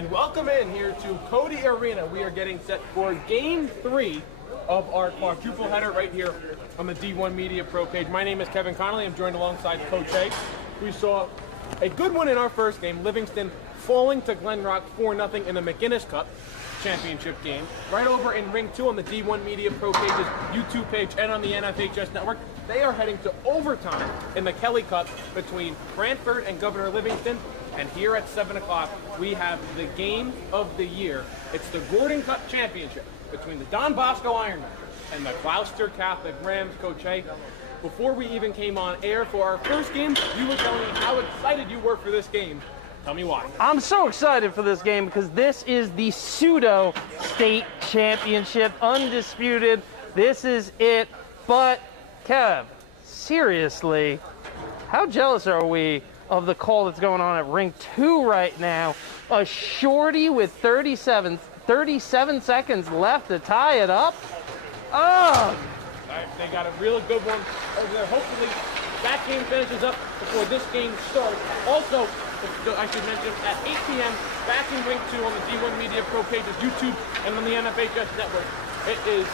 And welcome in here to Cody Arena. We are getting set for Game 3 of our quadruple header right here on the D1 Media Pro page. My name is Kevin Connolly. I'm joined alongside Coach A. We saw a good one in our first game, Livingston falling to Glen Rock 4-0 in the McGinnis Cup championship game. Right over in Ring 2 on the D1 Media Pro page's YouTube page and on the NFHS Network, they are heading to overtime in the Kelly Cup between Brantford and Governor Livingston. And here at 7 o'clock, we have the game of the year. It's the Gordon Cup Championship between the Don Bosco Ironmen and the Gloucester Catholic Rams. Coach A, before we even came on air for our first game, you were telling me how excited you were for this game. Tell me why. I'm so excited for this game because this is the pseudo state championship, undisputed. This is it. But, Kev, seriously, how jealous are we of the call that's going on at Ring 2 right now? A shorty with 37 seconds left to tie it up. Oh! They got a real good one over there. Hopefully that game finishes up before this game starts. Also, I should mention, at 8 p.m., back in Ring 2 on the D1 Media Pro page's YouTube and on the NFHS Network, it is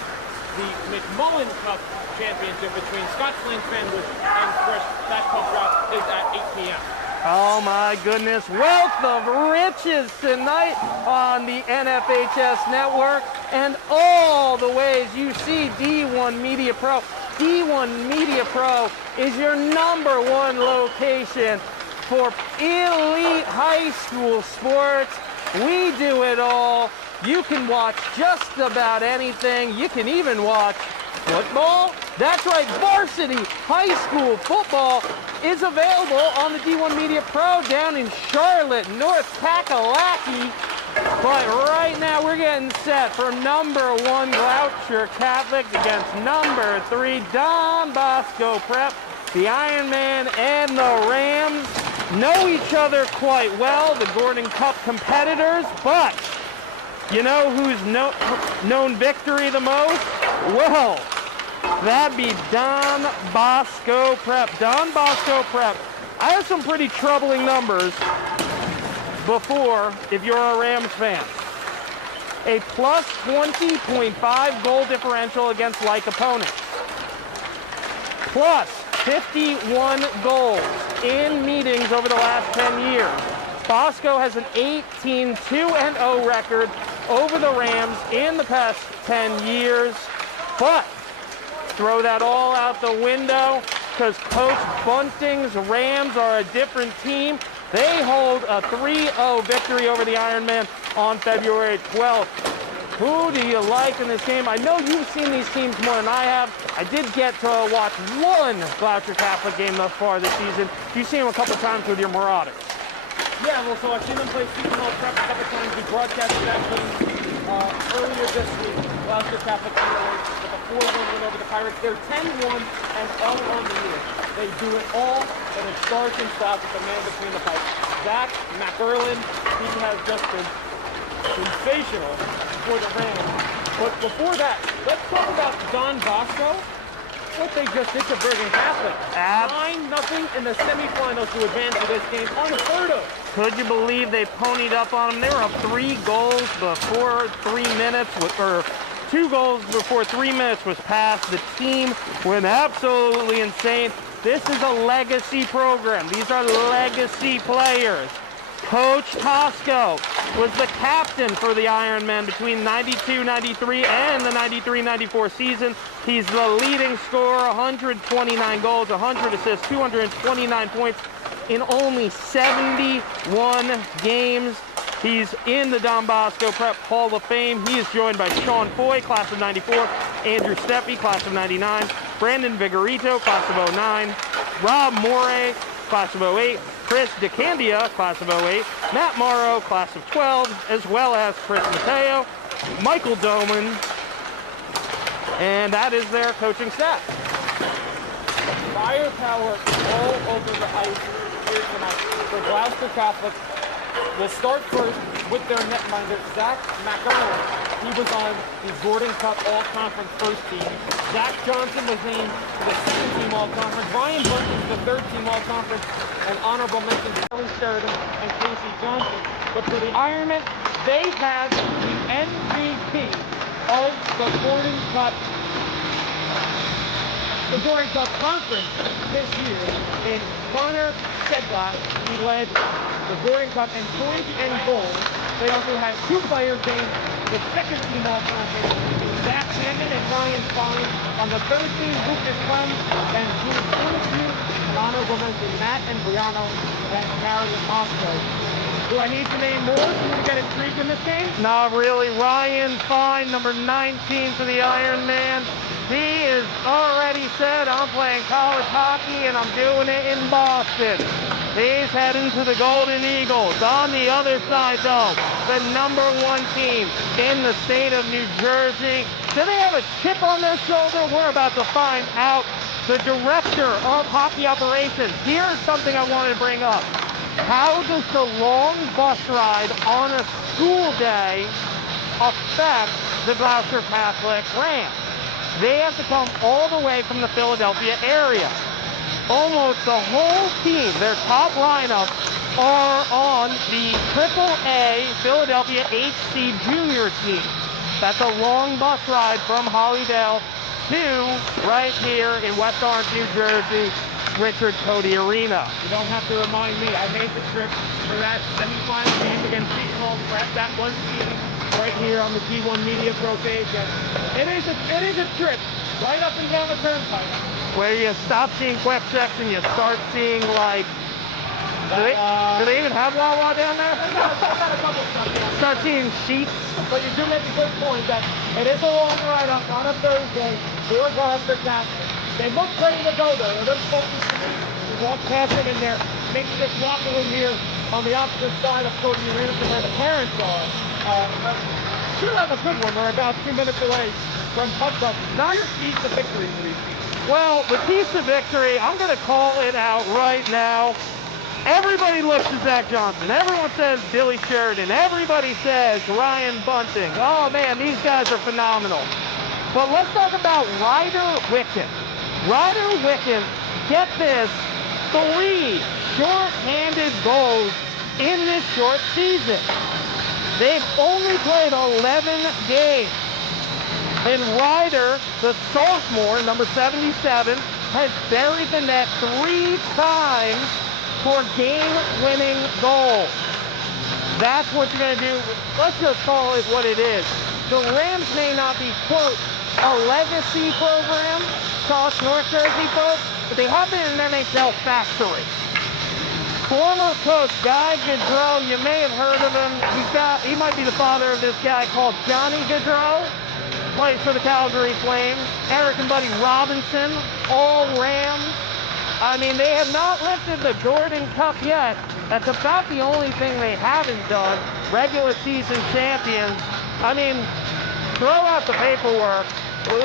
the McMullen Cup Championship between Scottsland Fanwood and Chris. That cup drop is at 8 p.m. Oh my goodness, wealth of riches tonight on the NFHS Network and all the ways you see D1 Media Pro. D1 Media Pro is your #1 location for elite high school sports. We do it all. You can watch just about anything. You can even watch football. That's right, varsity high school football is available on the D1 Media Pro down in Charlotte, North Kakalaki. But right now we're getting set for #1 Gloucester Catholic against #3 Don Bosco Prep. The Ironman and the Rams know each other quite well, the Gordon Cup competitors, but you know who's known victory the most? Well, that'd be Don Bosco Prep. Don Bosco Prep. I have some pretty troubling numbers before, if you're a Rams fan. A plus 20.5 goal differential against like opponents. Plus 51 goals in meetings over the last 10 years. Bosco has an 18-2-0 record over the Rams in the past 10 years. But throw that all out the window because Coach Bunting's Rams are a different team. They hold a 3-0 victory over the Ironmen on February 12th. Who do you like in this game? I know you've seen these teams more than I have. I did get to watch one Gloucester Catholic game thus far this season. You've seen them a couple times with your Marauders. Yeah, well, so I've seen them play seasonal prep a couple times. We broadcasted that game earlier this week. Gloucester Catholic with a 4-1 win over the Pirates. They're 10-1 and 0 on the year. They do it all, and it starts and stops with the man between the pipes. Zach McErlin, he has just been sensational for the Rams. But before that, let's talk about Don Bosco. What they just did to Bergen Catholic. 9-0 in the semifinals to advance to this game. Unheard of. Could you believe they ponied up on them? They were up 3 goals before 3 minutes, or 2 goals before 3 minutes was passed. The team went absolutely insane. This is a legacy program. These are legacy players. Coach Tosco was the captain for the Ironmen between 92-93 and the 93-94 season. He's the leading scorer, 129 goals, 100 assists, 229 points in only 71 games. He's in the Don Bosco Prep Hall of Fame. He is joined by Sean Foy, class of 94, Andrew Steffi, class of 99, Brandon Vigorito, class of 09, Rob Morey, class of 08, Chris DeCandia, class of 08, Matt Morrow, class of 12, as well as Chris Mateo, Michael Doman, and that is their coaching staff. Firepower all over the ice here tonight for Gloucester Catholic. We'll start first with their netminder, Zach McElroy. He was on the Gordon Cup All-Conference first team. Zach Johnson was named to the second team All-Conference. Ryan Bunting to the third team All-Conference. And honorable mention to Billy Sheridan and Casey Johnson. But for the Ironman, they have the MVP of the Gordon Cup Conference this year in Connor Sedlak. He led the Gordon Cup in points and goals. They also had two players named the second team All-Conference, Zach Hammond and Ryan Fine. On the third team, Lucas Clem and Jude Fortescue. And honorable mention, Matt and Brianna and Marion Osco. Do I need to name more to get a streak in this game? Not really. Ryan Fine, number 19 for the Ironman. He is already said, I'm playing college hockey and I'm doing it in Boston. He's heading to the Golden Eagles. On the other side, though, the #1 team in the state of New Jersey. Do they have a chip on their shoulder? We're about to find out. The director of hockey operations. Here's something I wanted to bring up. How does the long bus ride on a school day affect the Gloucester Catholic Rams? They have to come all the way from the Philadelphia area. Almost the whole team, their top lineup, are on the AAA Philadelphia HC Junior team. That's a long bus ride from Hollydale to right here in West Orange, New Jersey, Richard Cody Arena. You don't have to remind me. I made the trip for that semifinal game against Seton Prep. That was seen right here on the D1 Media Pro page. And it is a trip right up and down the turnpike. Where you stop seeing Quep checks and you start seeing, like, do they even have Wawa down there? Start seeing sheets. But you do make a good point that it is a long ride up on a Thursday for Gloucester Catholic. They look ready to go though. They're focused to me. We walk past them in their makeshift locker room here on the opposite side of Cody Arena from where the parents are. Should have a good one. We're about 2 minutes away from puck up. Not your keys to victory for these people. Well, the keys to victory, I'm going to call it out right now. Everybody looks at Zach Johnson. Everyone says Billy Sheridan. Everybody says Ryan Bunting. Oh, man, these guys are phenomenal. But let's talk about Ryder Wicken. Ryder Wicken, get this, 3 short-handed goals in this short season. They've only played 11 games. And Ryder, the sophomore, number 77, has buried the net 3 times for game-winning goals. That's what you're going to do. Let's just call it what it is. The Rams may not be, quote, a legacy program to us North Jersey folks, but they have been an NHL factory. Former coach Guy Gaudreau, you may have heard of him. He might be the father of this guy called Johnny Gaudreau. Plays for the Calgary Flames. Eric and Buddy Robinson, all Rams. I mean, they have not lifted the Gordon Cup yet. That's about the only thing they haven't done. Regular season champions. I mean, throw out the paperwork.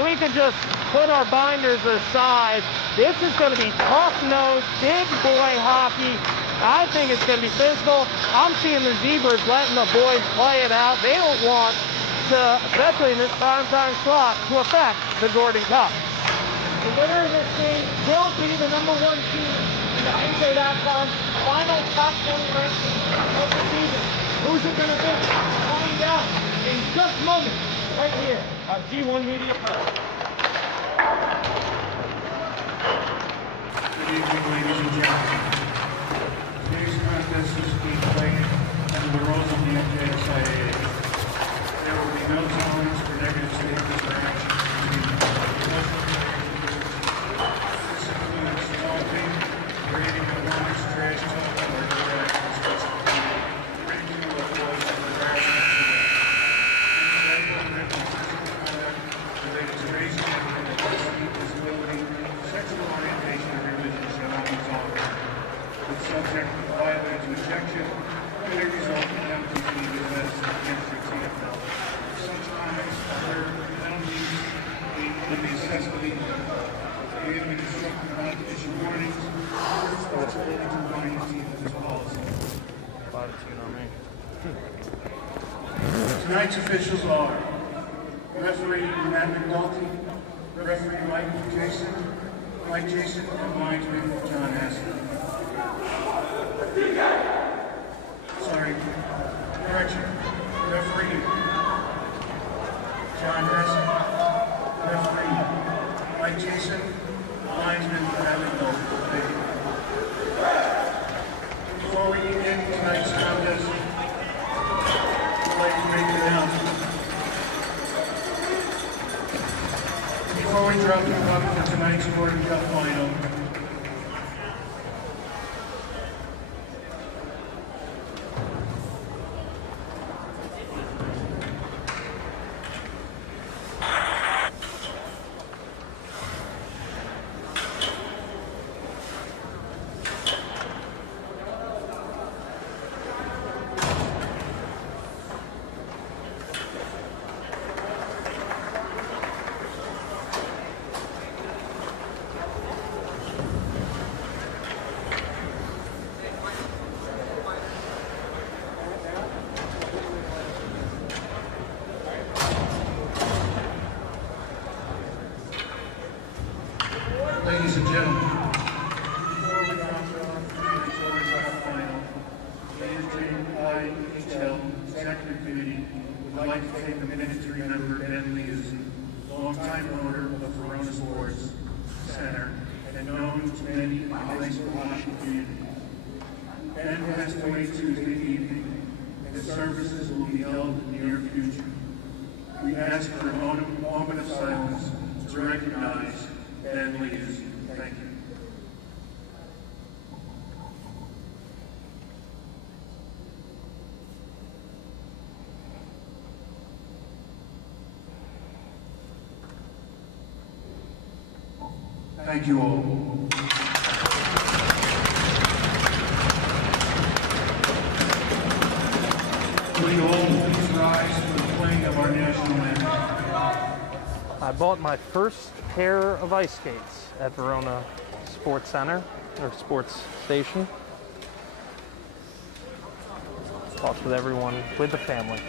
We can just put our binders aside. This is going to be tough-nosed, big boy hockey. I think it's going to be physical. I'm seeing the Zebras letting the boys play it out. They don't want to, especially in this prime-time slot, to affect the Gordon Cup. The winner of this game will be the #1 team in the NJ.com final top 20 ranking of the season. Who's it going to be? Find out in just moments right here on D1 Media Pro. Good evening, ladies and gentlemen. Today's contest is being played under the rules of the NJSIA. There will be no tolerance for negative statements or actions. This includes taunting, rating of warnings, trash talking, or other actions specified. Ridicule of those and harassment to them. Physical conduct related to race, gender, ethnicity, disability, sexual orientation, or religion shall not be tolerated. If subject violates objection, may result in them to be dismissed and Tonight's officials are referee Matt McNulty, referee Mike Jason, and linesman John Hassel. Sorry, correction. Referee John Hassel, referee Mike Jason, linesman Matt McNulty. Thank you. Before we begin tonight's contest, I'd like to make an announcement. Before we drop the puck for tonight's Gordon Cup final, ladies and gentlemen, before we drop the Gordon Cup final, the NJIHL Executive Committee would like to take a minute to remember Ben Lees, longtime owner of Verona Sports Center and known to many in the high school hockey community. Ben passed away Tuesday evening, and his services will be held in the near future. We ask for a moment of silence to recognize Ben Lees. Thank you. Thank you all. Will you all please rise for the playing of our national anthem? I bought my first pair of ice skates at Verona Sports Center, or Sports Station. Talked with everyone, with the family.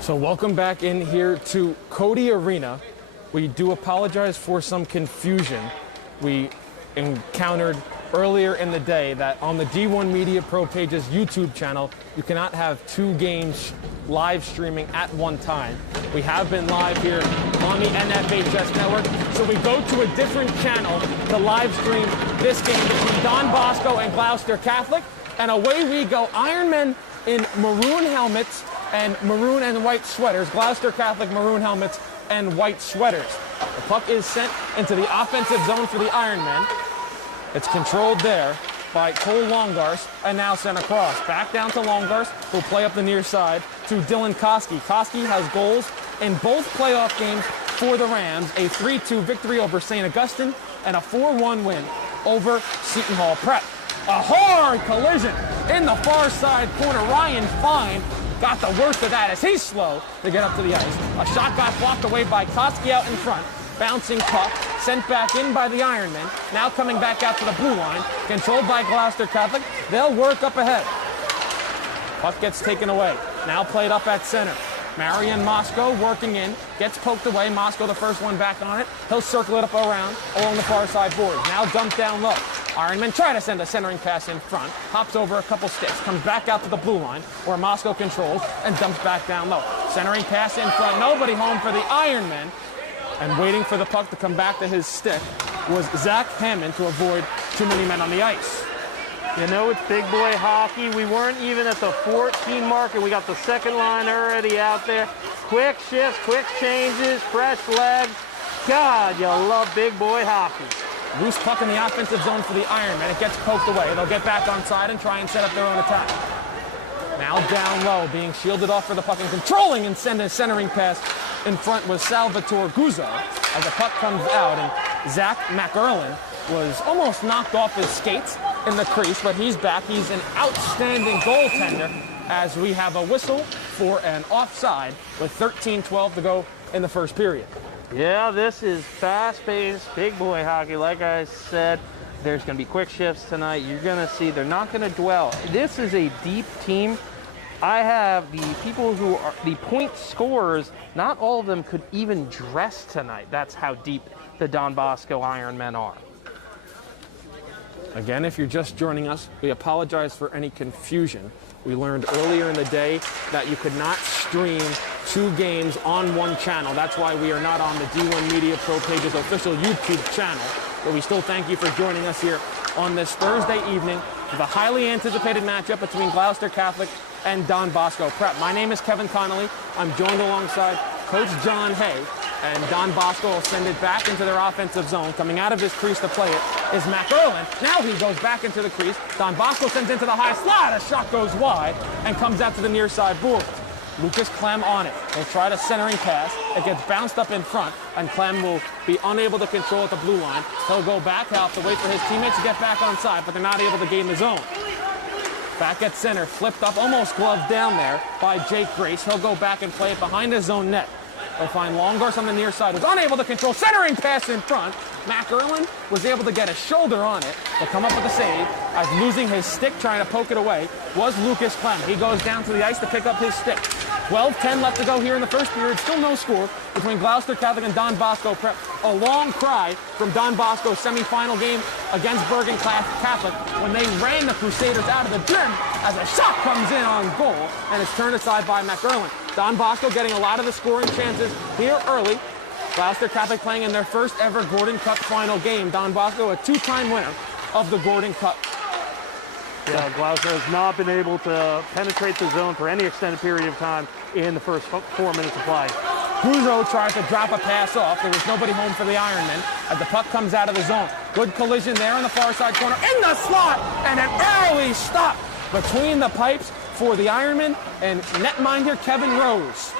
So welcome back in here to Cody Arena. We do apologize for some confusion we encountered earlier in the day that on the D1 Media Pro Page's YouTube channel, you cannot have two games live streaming at one time. We have been live here on the NFHS network, so we go to a different channel to live stream this game between Don Bosco and Gloucester Catholic, and away we go. Ironmen in maroon helmets and maroon and white sweaters. Gloucester Catholic maroon helmets and white sweaters. The puck is sent into the offensive zone for the Ironmen. It's controlled there by Cole Longars and now sent across. Back down to Longars, who'll play up the near side to Dylan Koski. Koski has goals in both playoff games for the Rams, a 3-2 victory over St. Augustine and a 4-1 win over Seton Hall Prep. A hard collision in the far side corner. Ryan Fine got the worst of that as he's slow to get up to the ice. A shot got blocked away by Koski out in front. Bouncing puck, sent back in by the Ironmen. Now coming back out to the blue line, controlled by Gloucester Catholic. They'll work up ahead. Puck gets taken away. Now played up at center. Marian Mosco working in, gets poked away. Mosco, the first one back on it. He'll circle it up around along the far side board. Now dumped down low. Ironman try to send a centering pass in front, hops over a couple sticks, comes back out to the blue line where Mosco controls and dumps back down low. Centering pass in front, nobody home for the Ironman. And waiting for the puck to come back to his stick was Zach Hammond to avoid too many men on the ice. You know, it's big boy hockey. We weren't even at the 14 mark, and we got the second line already out there. Quick shifts, quick changes, fresh legs. God, you love big boy hockey. Loose puck in the offensive zone for the Ironmen. It gets poked away. They'll get back on side and try and set up their own attack. Now down low, being shielded off for the puck and controlling and send a centering pass in front was Salvatore Guzzo. As the puck comes out, and Zach McErlin was almost knocked off his skates in the crease, but he's back. He's an outstanding goaltender as we have a whistle for an offside with 13:12 to go in the first period. Yeah, this is fast-paced, big boy hockey. Like I said, there's going to be quick shifts tonight. You're going to see they're not going to dwell. This is a deep team. I have the people who are the point scorers. Not all of them could even dress tonight. That's how deep the Don Bosco Ironmen are. Again, if you're just joining us, we apologize for any confusion. We learned earlier in the day that you could not stream 2 games on one channel. That's why we are not on the D1 Media Pro Page's official YouTube channel. But we still thank you for joining us here on this Thursday evening for the highly anticipated matchup between Gloucester Catholic and Don Bosco Prep. My name is Kevin Connolly. I'm joined alongside Coach John Hay. And Don Bosco will send it back into their offensive zone. Coming out of his crease to play it is McErlin. Now he goes back into the crease. Don Bosco sends into the high slot. A shot goes wide and comes out to the near side boards. Lucas Clem on it. He'll try the centering pass. It gets bounced up in front, and Clem will be unable to control at the blue line. He'll go back out to wait for his teammates to get back on side, but they're not able to gain the zone. Back at center, flipped up, almost gloved down there by Jake Grace. He'll go back and play it behind his own net. They'll find Longhorse on the near side, who's unable to control. Centering pass in front. McErlin was able to get a shoulder on it to come up with a save, as losing his stick trying to poke it away was Lucas Clem. He goes down to the ice to pick up his stick. 12-10 left to go here in the first period. Still no score between Gloucester Catholic and Don Bosco Prep. A long cry from Don Bosco's semifinal game against Bergen Catholic when they ran the Crusaders out of the gym as a shot comes in on goal, and it's turned aside by McErlin. Don Bosco getting a lot of the scoring chances here early. Gloucester Catholic playing in their first ever Gordon Cup final game. Don Bosco, a 2-time winner of the Gordon Cup. Yeah, Gloucester has not been able to penetrate the zone for any extended period of time in the first 4 minutes of play. Guzzo tries to drop a pass off. There was nobody home for the Ironmen as the puck comes out of the zone. Good collision there in the far side corner. In the slot! And an early stop between the pipes for the Ironmen and netminder Kevin Rose.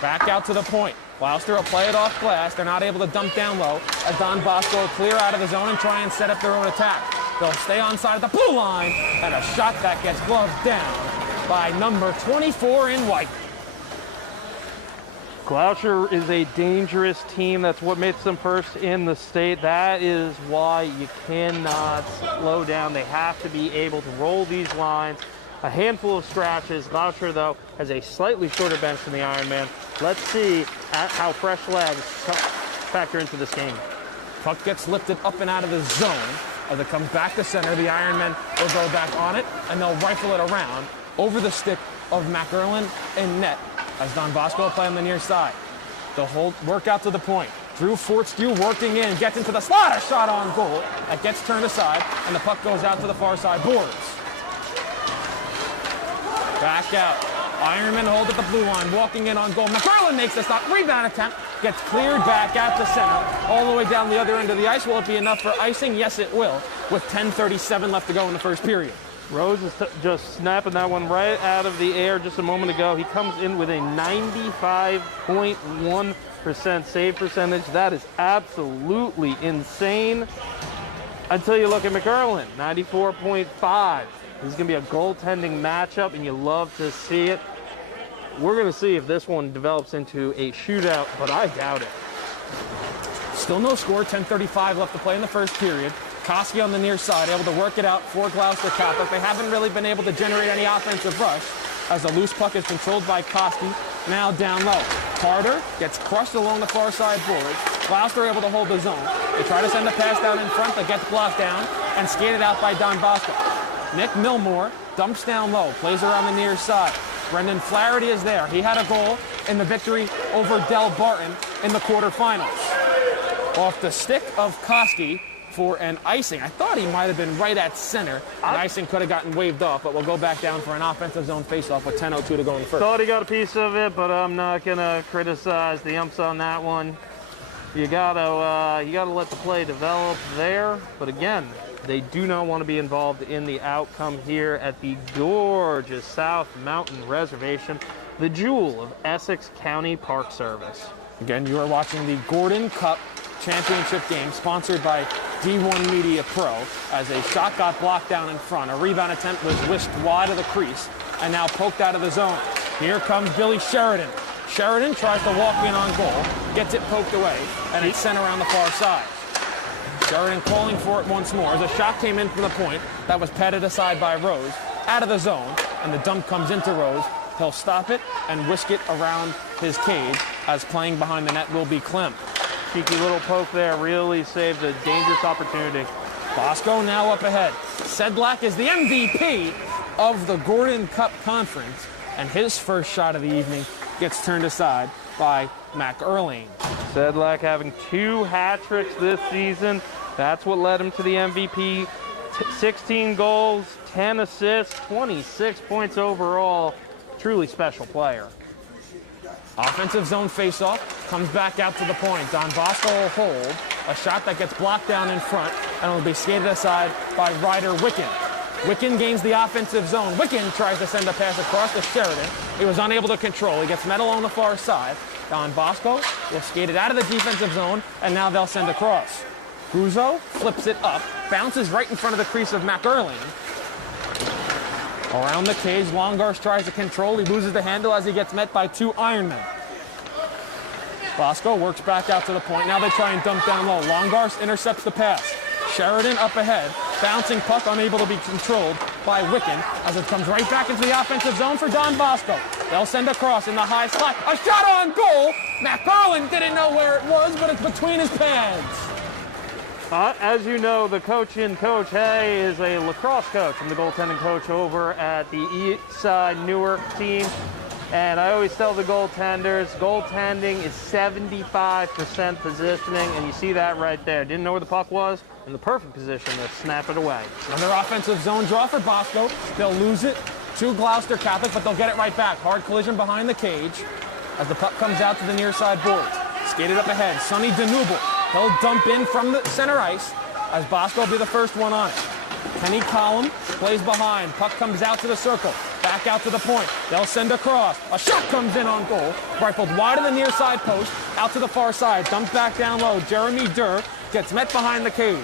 Back out to the point. Gloucester will play it off glass. They're not able to dump down low as Don Bosco will clear out of the zone and try and set up their own attack. They'll stay on side of the blue line, and a shot that gets gloved down by number 24 in white. Gloucester is a dangerous team. That's what makes them first in the state. That is why you cannot slow down. They have to be able to roll these lines. A handful of scratches. Gloucester, though, has a slightly shorter bench than the Ironman. Let's see how fresh legs factor into this game. Puck gets lifted up and out of the zone. As it comes back to center, the Ironmen will go back on it, and they'll rifle it around over the stick of McErlin in net as Don Bosco will play on the near side. They'll work out to the point. Drew Fortescue working in, gets into the slot, a shot on goal. That gets turned aside, and the puck goes out to the far side boards. Back out. Ironman hold at the blue line, walking in on goal. McErlin makes the stop, rebound attempt, gets cleared back out to center, all the way down the other end of the ice. Will it be enough for icing? Yes, it will, with 10:37 left to go in the first period. Rose is just snapping that one right out of the air just a moment ago. He comes in with a 95.1% save percentage. That is absolutely insane. Until you look at McErlin, 94.5. This is going to be a goaltending matchup, and you love to see it. We're going to see if this one develops into a shootout, but I doubt it. Still no score, 10:35 left to play in the first period. Koski on the near side, able to work it out for Gloucester Catholic. They haven't really been able to generate any offensive rush as the loose puck is controlled by Koski. Now down low. Carter gets crushed along the far side boards. Gloucester able to hold the zone. They try to send a pass down in front that gets blocked down and skated out by Don Bosco. Nick Milmore dumps down low, plays around the near side. Brendan Flaherty is there. He had a goal in the victory over Del Barton in the quarterfinals. Off the stick of Koski for an icing. I thought he might have been right at center. And icing could have gotten waved off, but we'll go back down for an offensive zone faceoff with 10:02 to go in first. Thought he got a piece of it, but I'm not gonna criticize the umps on that one. You gotta let the play develop there. But again, they do not want to be involved in the outcome here at the gorgeous South Mountain Reservation, the jewel of Essex County Park Service. Again, you are watching the Gordon Cup Championship game sponsored by D1 Media Pro as a shot got blocked down in front. A rebound attempt was whisked wide of the crease and now poked out of the zone. Here comes Billy Sheridan. Sheridan tries to walk in on goal, gets it poked away, and it's sent around the far side. Sheridan calling for it once more as a shot came in from the point that was patted aside by Rose, out of the zone, and the dump comes into Rose. He'll stop it and whisk it around his cage as playing behind the net will be Clem. Cheeky little poke there really saved a dangerous opportunity. Bosco now up ahead. Sedlak is the MVP of the Gordon Cup Conference, and his first shot of the evening gets turned aside by Mac Erling. Sedlak having 2 hat tricks this season. That's what led him to the MVP. 16 goals, 10 assists, 26 points overall. Truly special player. Offensive zone faceoff, comes back out to the point. Don Bosco will hold a shot that gets blocked down in front and will be skated aside by Ryder Wicken. Wicken gains the offensive zone. Wicken tries to send a pass across to Sheridan. He was unable to control. He gets met along the far side. Don Bosco will skate it out of the defensive zone, and now they'll send across. Guzzo flips it up, bounces right in front of the crease of Mac Erling. Around the cage, Longarsh tries to control. He loses the handle as he gets met by 2 Ironmen. Bosco works back out to the point. Now they try and dump down low. Longarsh intercepts the pass. Sheridan up ahead. Bouncing puck unable to be controlled by Wicken as it comes right back into the offensive zone for Don Bosco. They'll send across in the high slot. A shot on goal. Mac Erling didn't know where it was, but it's between his pads. As you know, the Coach Hay is a lacrosse coach. I'm the goaltending coach over at the East Side Newark team. And I always tell the goaltenders, goaltending is 75% positioning, and you see that right there. Didn't know where the puck was, in the perfect position to snap it away. Another offensive zone draw for Bosco. They'll lose it to Gloucester Catholic, but they'll get it right back. Hard collision behind the cage as the puck comes out to the near side boards. Skated up ahead, Sonny Denouble. He'll dump in from the center ice as Bosco will be the first one on it. Kenny Collum plays behind. Puck comes out to the circle. Back out to the point. They'll send across. A shot comes in on goal. Rifled wide of the near side post. Out to the far side. Dumped back down low. Jeremy Durr gets met behind the cage.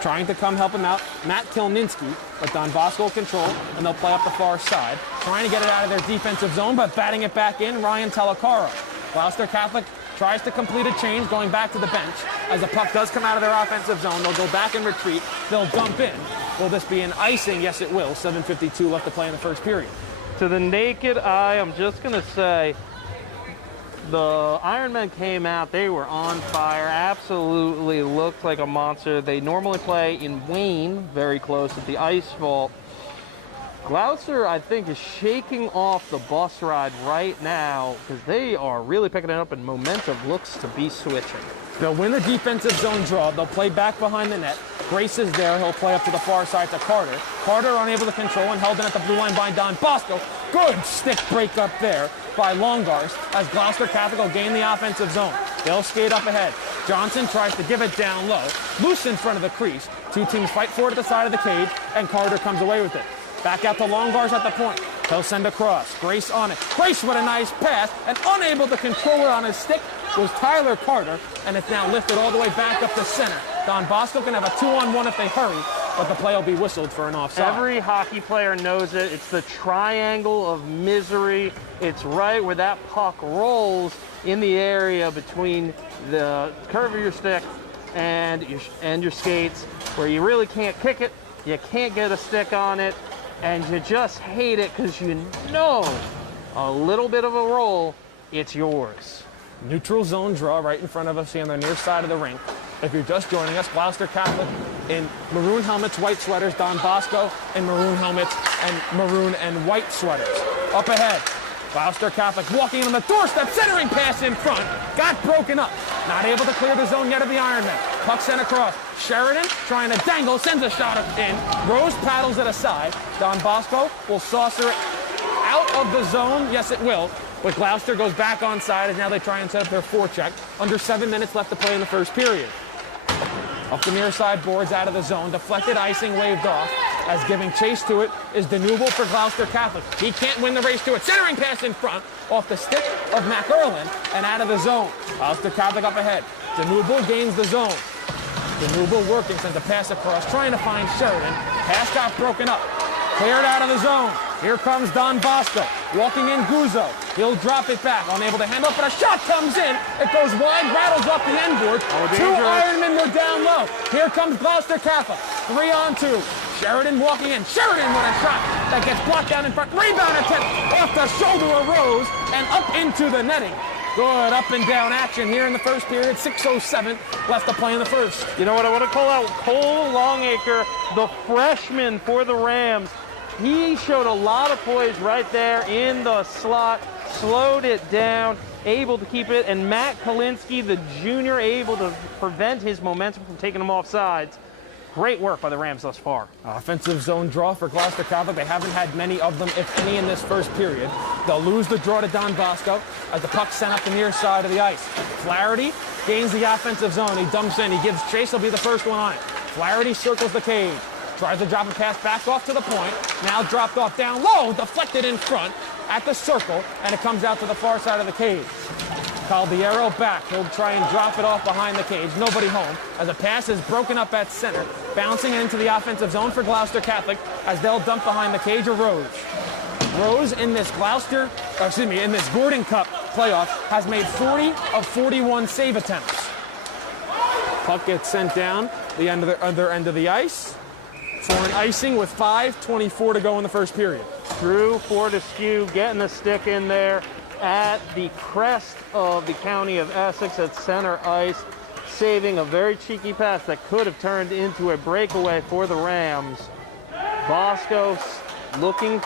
Trying to come help him out, Matt Kilninski, but Don Bosco will control, and they'll play up the far side. Trying to get it out of their defensive zone, but batting it back in, Ryan Telacaro. Gloucester Catholic tries to complete a change, going back to the bench. As the puck does come out of their offensive zone, they'll go back and retreat. They'll dump in. Will this be an icing? Yes, it will. 7:52 left to play in the first period. To the naked eye, I'm just going to say, the Ironmen came out, they were on fire, absolutely looked like a monster. They normally play in Wayne, very close at the Ice Vault. Gloucester, I think, is shaking off the bus ride right now because they are really picking it up and momentum looks to be switching. They'll win the defensive zone draw. They'll play back behind the net. Grace is there. He'll play up to the far side to Carter. Carter unable to control and held in at the blue line by Don Bosco. Good stick break up there by Longarsh as Gloucester Catholic will gain the offensive zone. They'll skate up ahead. Johnson tries to give it down low. Loose in front of the crease. Two teams fight for it at the side of the cage, and Carter comes away with it. Back out to Longarsh at the point. He'll send across. Grace on it. Grace with a nice pass, and unable to control it on his stick was Tyler Carter, and it's now lifted all the way back up the center. Don Bosco can have a 2-on-1 if they hurry, but the play will be whistled for an offside. Every hockey player knows it. It's the triangle of misery. It's right where that puck rolls in the area between the curve of your stick and your skates, where you really can't kick it, you can't get a stick on it, and you just hate it because you know a little bit of a roll, it's yours. Neutral zone draw right in front of us here on the near side of the rink. If you're just joining us, Gloucester Catholic in maroon helmets, white sweaters, Don Bosco in maroon helmets and maroon and white sweaters. Up ahead, Gloucester Catholic walking on the doorstep, centering pass in front, got broken up. Not able to clear the zone yet of the Ironman. Puck sent across. Sheridan trying to dangle, sends a shot in. Rose paddles it aside. Don Bosco will saucer it out of the zone. Yes, it will. But Gloucester goes back onside as now they try and set up their forecheck. Under 7 minutes left to play in the first period. Up the near side boards out of the zone. Deflected icing waved off. As giving chase to it is Denubel for Gloucester Catholic. He can't win the race to it. Centering pass in front off the stick of McErlin and out of the zone. Gloucester Catholic up ahead. Denubel gains the zone. Denubel working, sends a pass across, trying to find Sheridan. Pass got broken up. Cleared out of the zone. Here comes Don Bosco. Walking in Guzzo. He'll drop it back. Unable to handle it, but a shot comes in. It goes wide, rattles off the end board. Two Ironmen were down low. Here comes Gloucester Catholic. 3-on-2. Sheridan walking in. Sheridan with a shot that gets blocked down in front. Rebound attempt off the shoulder of Rose and up into the netting. Good up and down action here in the first period. 6:07 left to play in the first. You know what, I want to call out Cole Longacre, the freshman for the Rams. He showed a lot of poise right there in the slot, slowed it down, able to keep it, and Matt Kalinsky, the junior, able to prevent his momentum from taking him off sides. Great work by the Rams thus far. Offensive zone draw for Gloucester Catholic. They haven't had many of them, if any, in this first period. They'll lose the draw to Don Bosco as the puck sent up the near side of the ice. Flaherty gains the offensive zone. He dumps in. He gives chase. He'll be the first one on it. Flaherty circles the cage. Tries to drop a pass back off to the point. Now dropped off down low. Deflected in front at the circle. And it comes out to the far side of the cage. Caldiero back. He'll try and drop it off behind the cage. Nobody home. As a pass is broken up at center. Bouncing into the offensive zone for Gloucester Catholic as they'll dump behind the cage of Rose. Rose in this in this Gordon Cup playoff has made 40 of 41 save attempts. Puck gets sent down the other end of the ice for an icing with 5:24 to go in the first period. Drew Fortescue getting the stick in there at the crest of the county of Essex at center ice, saving a very cheeky pass that could have turned into a breakaway for the Rams. Bosco looking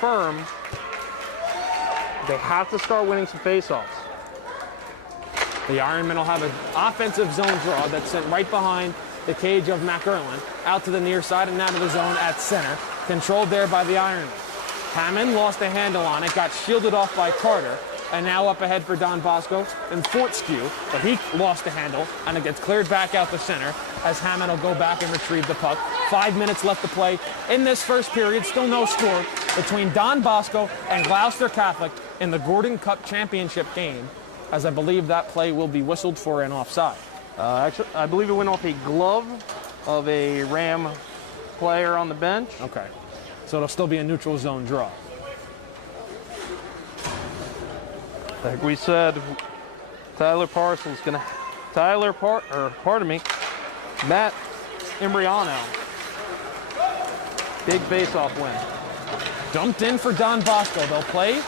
firm. They have to start winning some faceoffs. The Ironmen will have an offensive zone draw that's sent right behind the cage of McErlin, out to the near side and out of the zone at center, controlled there by the Ironmen. Hammond lost a handle on it, got shielded off by Carter, and now up ahead for Don Bosco and Fortescue, but he lost the handle, and it gets cleared back out the center as Hammond will go back and retrieve the puck. 5 minutes left to play in this first period. Still no score between Don Bosco and Gloucester Catholic in the Gordon Cup Championship game, as I believe that play will be whistled for an offside. Actually, I believe it went off a glove of a Ram player on the bench. Okay. So it'll still be a neutral zone draw. Like we said, Matt Imbriano. Big face-off win. Dumped in for Don Bosco. They'll play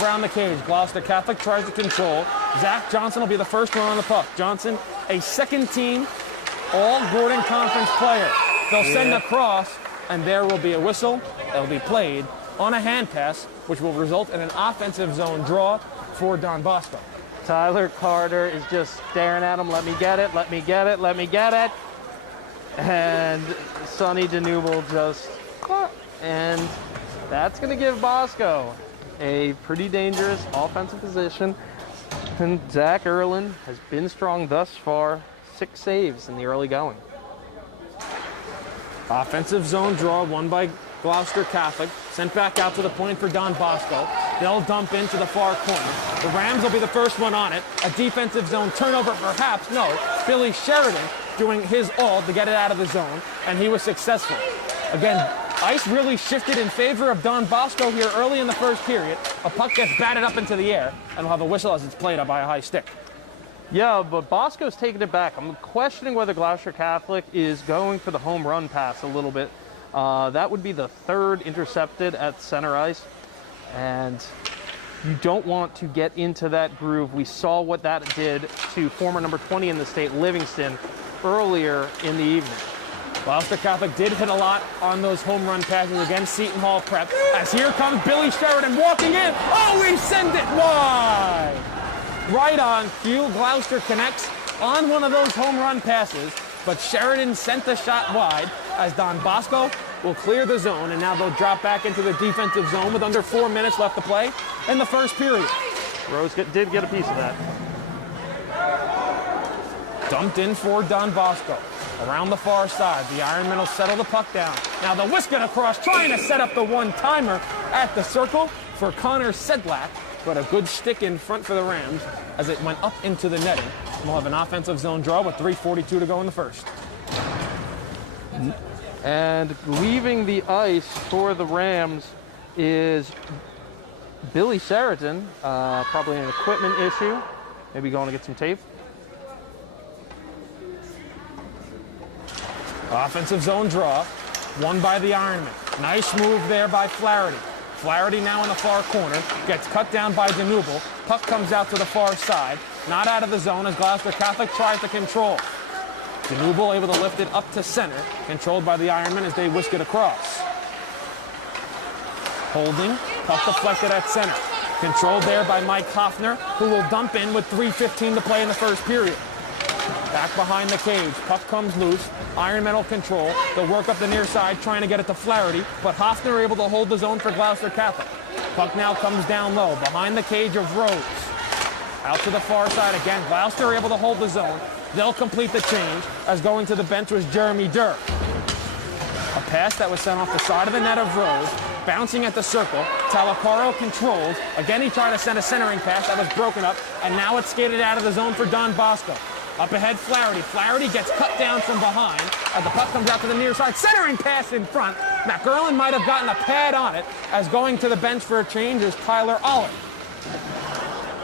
around the cage. Gloucester Catholic tries to control. Zach Johnson will be the first one on the puck. Johnson, a second-team All-Gordon Conference player. They'll send a cross, and there will be a whistle. It'll be played on a hand pass, which will result in an offensive zone draw for Don Bosco. Tyler Carter is just staring at him. Let me get it, let me get it, let me get it. And Sonny Denubel just, and that's going to give Bosco a pretty dangerous offensive position. And Zach Erlin has been strong thus far. 6 saves in the early going. Offensive zone draw won by Gloucester Catholic. Sent back out to the point for Don Bosco. They'll dump into the far corner. The Rams will be the first one on it. A defensive zone turnover, perhaps. No. Billy Sheridan doing his all to get it out of the zone, and he was successful. Again, ice really shifted in favor of Don Bosco here early in the first period. A puck gets batted up into the air, and we'll have a whistle as it's played up by a high stick. Yeah, but Bosco's taking it back. I'm questioning whether Gloucester Catholic is going for the home run pass a little bit. That would be the third intercepted at center ice. And you don't want to get into that groove. We saw what that did to former number 20 in the state, Livingston, earlier in the evening. Gloucester Catholic did hit a lot on those home run passes against Seton Hall Prep. As here comes Billy Sheridan walking in. Oh, we send it wide. Right on cue. Gloucester connects on one of those home run passes, but Sheridan sent the shot wide as Don Bosco will clear the zone, and now they'll drop back into the defensive zone with under 4 minutes left to play in the first period. Rose did get a piece of that. Dumped in for Don Bosco. Around the far side, the Ironmen will settle the puck down. Now they'll whisk it across, trying to set up the one-timer at the circle for Connor Sedlak, but a good stick in front for the Rams as it went up into the netting. We'll have an offensive zone draw with 3:42 to go in the first. And leaving the ice for the Rams is Billy Sheridan, probably an equipment issue, maybe going to get some tape. Offensive zone draw, won by the Ironmen. Nice move there by Flaherty. Flaherty now in the far corner, gets cut down by Danubel. Puck comes out to the far side, not out of the zone as Gloucester Catholic tries to control. Danubel able to lift it up to center, controlled by the Ironmen as they whisk it across. Holding, puck deflected at center. Controlled there by Mike Hoffner, who will dump in with 3:15 to play in the first period. Back behind the cage, puck comes loose. Ironmen will control. They'll work up the near side, trying to get it to Flaherty, but Hoffner able to hold the zone for Gloucester Catholic. Puck now comes down low, behind the cage of Rose. Out to the far side again. Gloucester able to hold the zone. They'll complete the change, as going to the bench was Jeremy Durr. A pass that was sent off the side of the net of Rose, bouncing at the circle. Talacaro controls. Again, he tried to send a centering pass that was broken up, and now it's skated out of the zone for Don Bosco. Up ahead, Flaherty. Flaherty gets cut down from behind as the puck comes out to the near side. Centering pass in front. Matt Gerlin might have gotten a pad on it, as going to the bench for a change is Tyler Olive.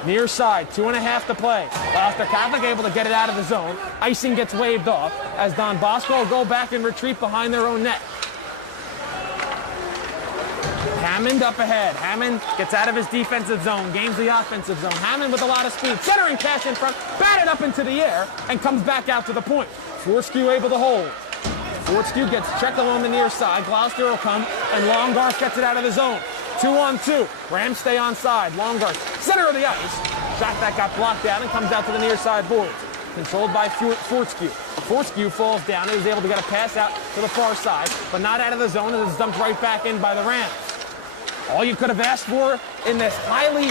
Near side, 2.5 to play. Gloucester Catholic able to get it out of the zone. Icing gets waved off as Don Bosco will go back and retreat behind their own net. Hammond up ahead. Hammond gets out of his defensive zone, gains the offensive zone. Hammond with a lot of speed. Centering pass in front, batted up into the air, and comes back out to the point. Fortescue able to hold. Fortescue gets checked along the near side. Gloucester will come, and Longarth gets it out of the zone. 2-on-2. Rams stay on side. Longarth, center of the ice. Shot that got blocked out and comes out to the near side boards. Controlled by Fortescue. Fortescue falls down and is able to get a pass out to the far side, but not out of the zone, and is dumped right back in by the Rams. All you could have asked for in this highly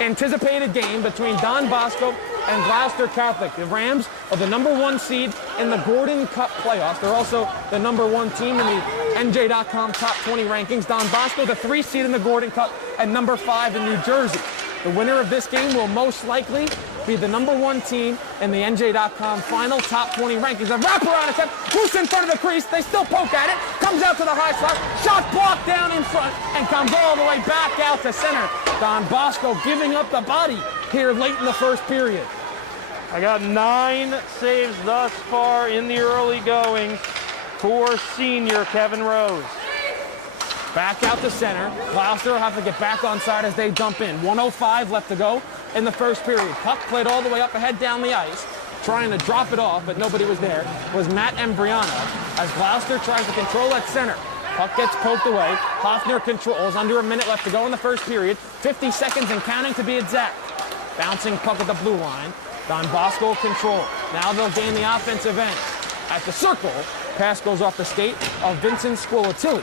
anticipated game between Don Bosco and Gloucester Catholic. The Rams are the #1 seed in the Gordon Cup playoffs. They're also the #1 team in the NJ.com top 20 rankings. Don Bosco, the 3 seed in the Gordon Cup, and #5 in New Jersey. The winner of this game will most likely be the #1 team in the NJ.com final top 20 rankings. A wraparound attempt, loose in front of the crease. They still poke at it. Comes out to the high slot. Shot blocked down in front and comes all the way back out to center. Don Bosco giving up the body here late in the first period. I got 9 saves thus far in the early goings for senior Kevin Rose. Back out to center. Gloucester will have to get back on side as they dump in. 1:05 left to go in the first period. Puck played all the way up ahead down the ice. Trying to drop it off, but nobody was there, was Matt Embriano as Gloucester tries to control at center. Puck gets poked away. Hoffner controls. Under a minute left to go in the first period. 50 seconds and counting to be exact. Bouncing puck at the blue line. Don Bosco control. Now they'll gain the offensive end. At the circle, pass goes off the skate of Vincent Squilatelli.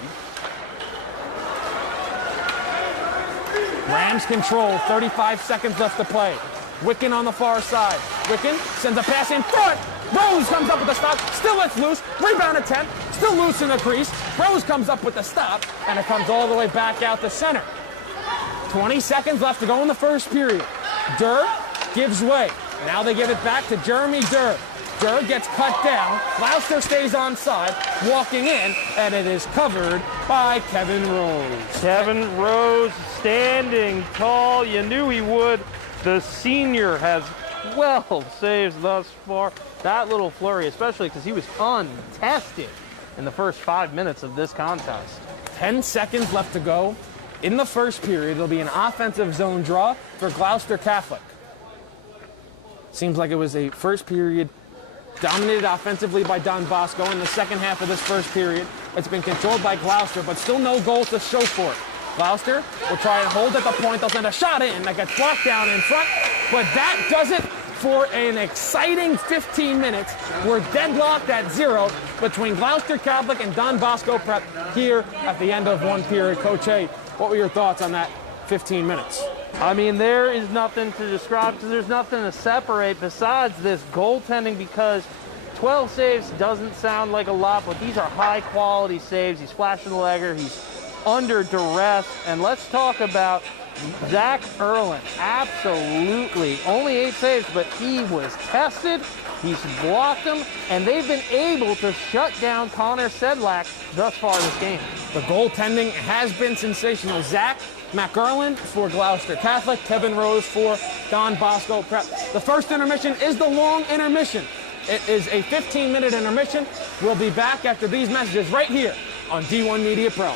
Rams control, 35 seconds left to play. Wicken on the far side. Wicken sends a pass in front. Rose comes up with the stop, still it's loose. Rebound attempt, still loose in the crease. Rose comes up with the stop, and it comes all the way back out to center. 20 seconds left to go in the first period. Durr gives way. Now they give it back to Jeremy Durr. Durr gets cut down. Gloucester stays on side, walking in, and it is covered by Kevin Rose. Kevin Rose standing tall. You knew he would. The senior has 12 saves thus far. That little flurry, especially because he was untested in the first 5 minutes of this contest. 10 seconds left to go. In the first period, it'll be an offensive zone draw for Gloucester Catholic. Seems like it was a first period dominated offensively by Don Bosco. In the second half of this first period, it's been controlled by Gloucester, but still no goal to show for it. Gloucester will try and hold at the point. They'll send a shot in that gets blocked down in front, but that does it for an exciting 15 minutes. We're deadlocked at 0 between Gloucester Catholic and Don Bosco Prep here at the end of one period. Coach A, what were your thoughts on that 15 minutes? I mean, there is nothing to describe because there's nothing to separate besides this goaltending, because 12 saves doesn't sound like a lot, but these are high-quality saves. He's flashing the legger. He's under duress. And let's talk about Zach Erlin. Absolutely. Only 8 saves, but he was tested. He's blocked them, and they've been able to shut down Connor Sedlak thus far this game. The goaltending has been sensational. Zach McErlin for Gloucester Catholic, Kevin Rose for Don Bosco Prep. The first intermission is the long intermission. It is a 15-minute intermission. We'll be back after these messages right here on D1 Media Pro.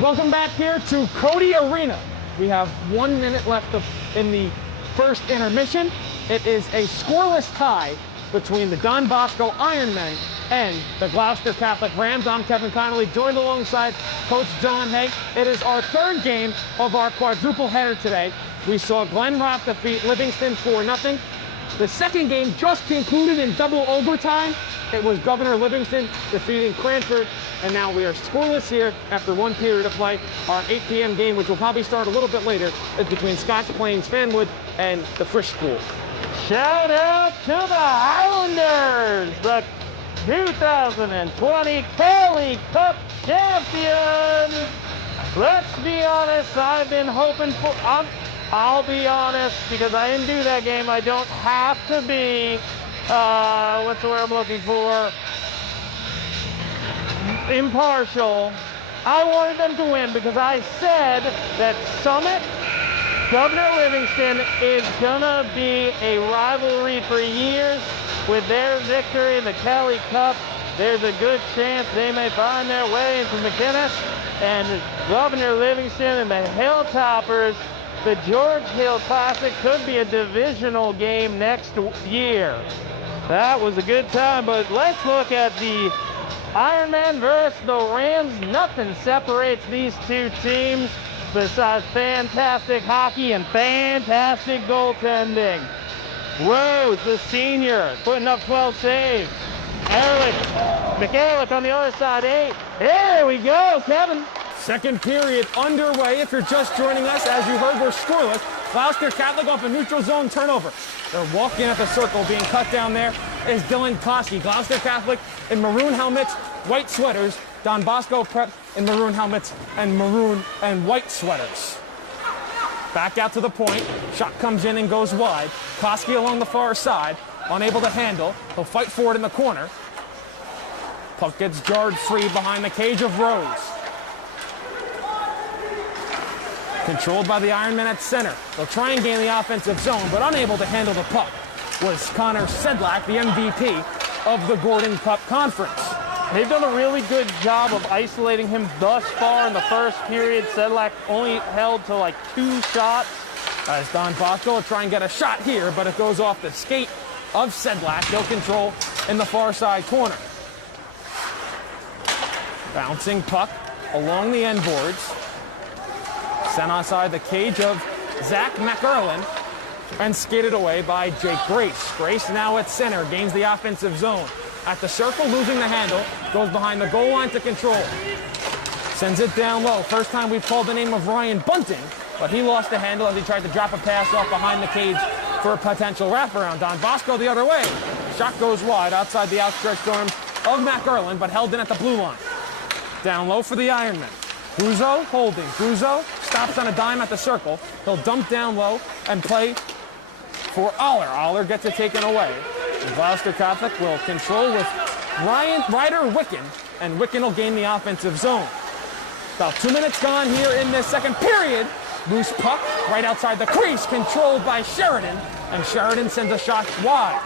Welcome back here to Cody Arena. We have 1 minute left in the first intermission. It is a scoreless tie between the Don Bosco Ironmen and the Gloucester Catholic Rams. I'm Kevin Connolly, joined alongside Coach John Hay. It is our third game of our quadruple header today. We saw Glen Rock defeat Livingston 4-0. The second game just concluded in double overtime. It was Governor Livingston defeating Cranford, and now we are scoreless here after 1 period of play. Our 8 p.m. game, which will probably start a little bit later, is between Scotch Plains Fanwood and the Frisch School. Shout out to the Highlanders, the 2020 Kelly Cup champions. Let's be honest, I've been hoping for, I'll be honest, because I didn't do that game. I don't have to be, what's the word I'm looking for? Impartial. I wanted them to win because I said that Summit, Governor Livingston is gonna be a rivalry for years. With their victory in the Kelly Cup, there's a good chance they may find their way into McInnes. And Governor Livingston and the Hilltoppers, the George Hill Classic could be a divisional game next year. That was a good time, but let's look at the Ironman versus the Rams. Nothing separates these two teams besides fantastic hockey and fantastic goaltending. Rose, the senior, putting up 12 saves. McEhrlich on the other side, 8. There we go, Kevin. Second period underway. If you're just joining us, as you heard, we're scoreless. Gloucester Catholic off a neutral zone turnover. They're walking at the circle. Being cut down there is Dylan Koski. Gloucester Catholic in maroon helmets, white sweaters. Don Bosco Prep in maroon helmets and maroon and white sweaters. Back out to the point. Shot comes in and goes wide. Koski along the far side, unable to handle. He'll fight for it in the corner. Puck gets jarred free behind the cage of Rose. Controlled by the Ironmen at center. They'll try and gain the offensive zone, but unable to handle the puck was Connor Sedlak, the MVP of the Gordon Cup Conference. They've done a really good job of isolating him thus far in the first period. Sedlak only held to like 2 shots. As Don Bosco will try and get a shot here, but it goes off the skate of Sedlak. He'll control in the far side corner. Bouncing puck along the end boards. Sent outside the cage of Zach McErlin and skated away by Jake Grace. Grace now at center, gains the offensive zone. At the circle, losing the handle, goes behind the goal line to control. Sends it down low. First time we've called the name of Ryan Bunting, but he lost the handle as he tried to drop a pass off behind the cage for a potential wraparound. Don Bosco the other way. Shot goes wide outside the outstretched arms of McErlin, but held in at the blue line. Down low for the Ironmen. Guzzo holding. Guzzo stops on a dime at the circle. He'll dump down low and play for Aller. Aller gets it taken away. And Gloucester Catholic will control with Ryder Wicken, and Wicken will gain the offensive zone. About 2 minutes gone here in this second period. Loose puck right outside the crease, controlled by Sheridan, and Sheridan sends a shot wide.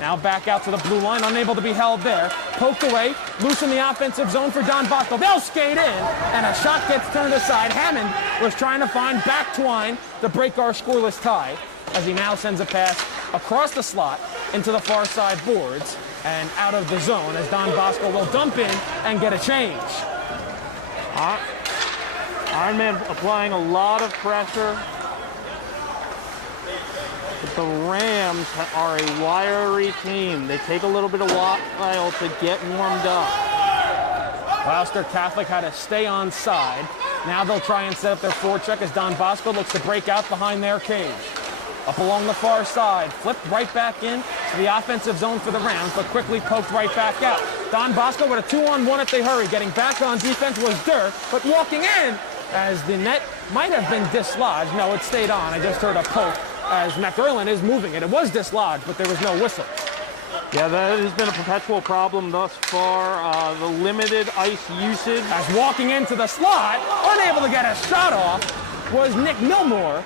Now back out to the blue line, unable to be held there. Poked away, loose in the offensive zone for Don Bosco. They'll skate in, and a shot gets turned aside. Hammond was trying to find back Twine to break our scoreless tie, as he now sends a pass across the slot into the far side boards and out of the zone, as Don Bosco will dump in and get a change. Ironman applying a lot of pressure. But the Rams are a wiry team. They take a little bit of while to get warmed up. Gloucester Catholic had to stay on side. Now they'll try and set up their forecheck as Don Bosco looks to break out behind their cage. Up along the far side, flipped right back in to the offensive zone for the Rams, but quickly poked right back out. Don Bosco with a 2-on-1 if they hurry. Getting back on defense was Dirk, but walking in as the net might have been dislodged. No, it stayed on. I just heard a poke as McErlin is moving it. It was dislodged, but there was no whistle. Yeah, that has been a perpetual problem thus far. The limited ice usage. As walking into the slot, unable to get a shot off, was Nick Milmore.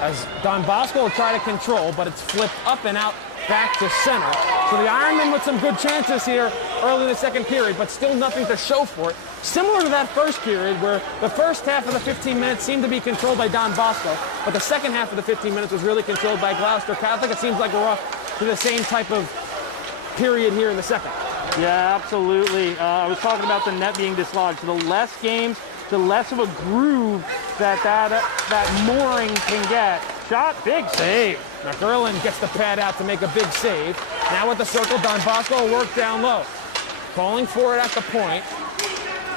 As Don Bosco will try to control, but it's flipped up and out back to center. So the Ironmen with some good chances here early in the second period, but still nothing to show for it. Similar to that first period, where the first half of the 15 minutes seemed to be controlled by Don Bosco, but the second half of the 15 minutes was really controlled by Gloucester Catholic. It seems like we're off to the same type of period here in the second. Yeah, absolutely. I was talking about the net being dislodged. The less games, the less of a groove that mooring can get. Shot, big save. McErlin gets the pad out to make a big save. Now with the circle, Don Bosco will work down low. Calling for it at the point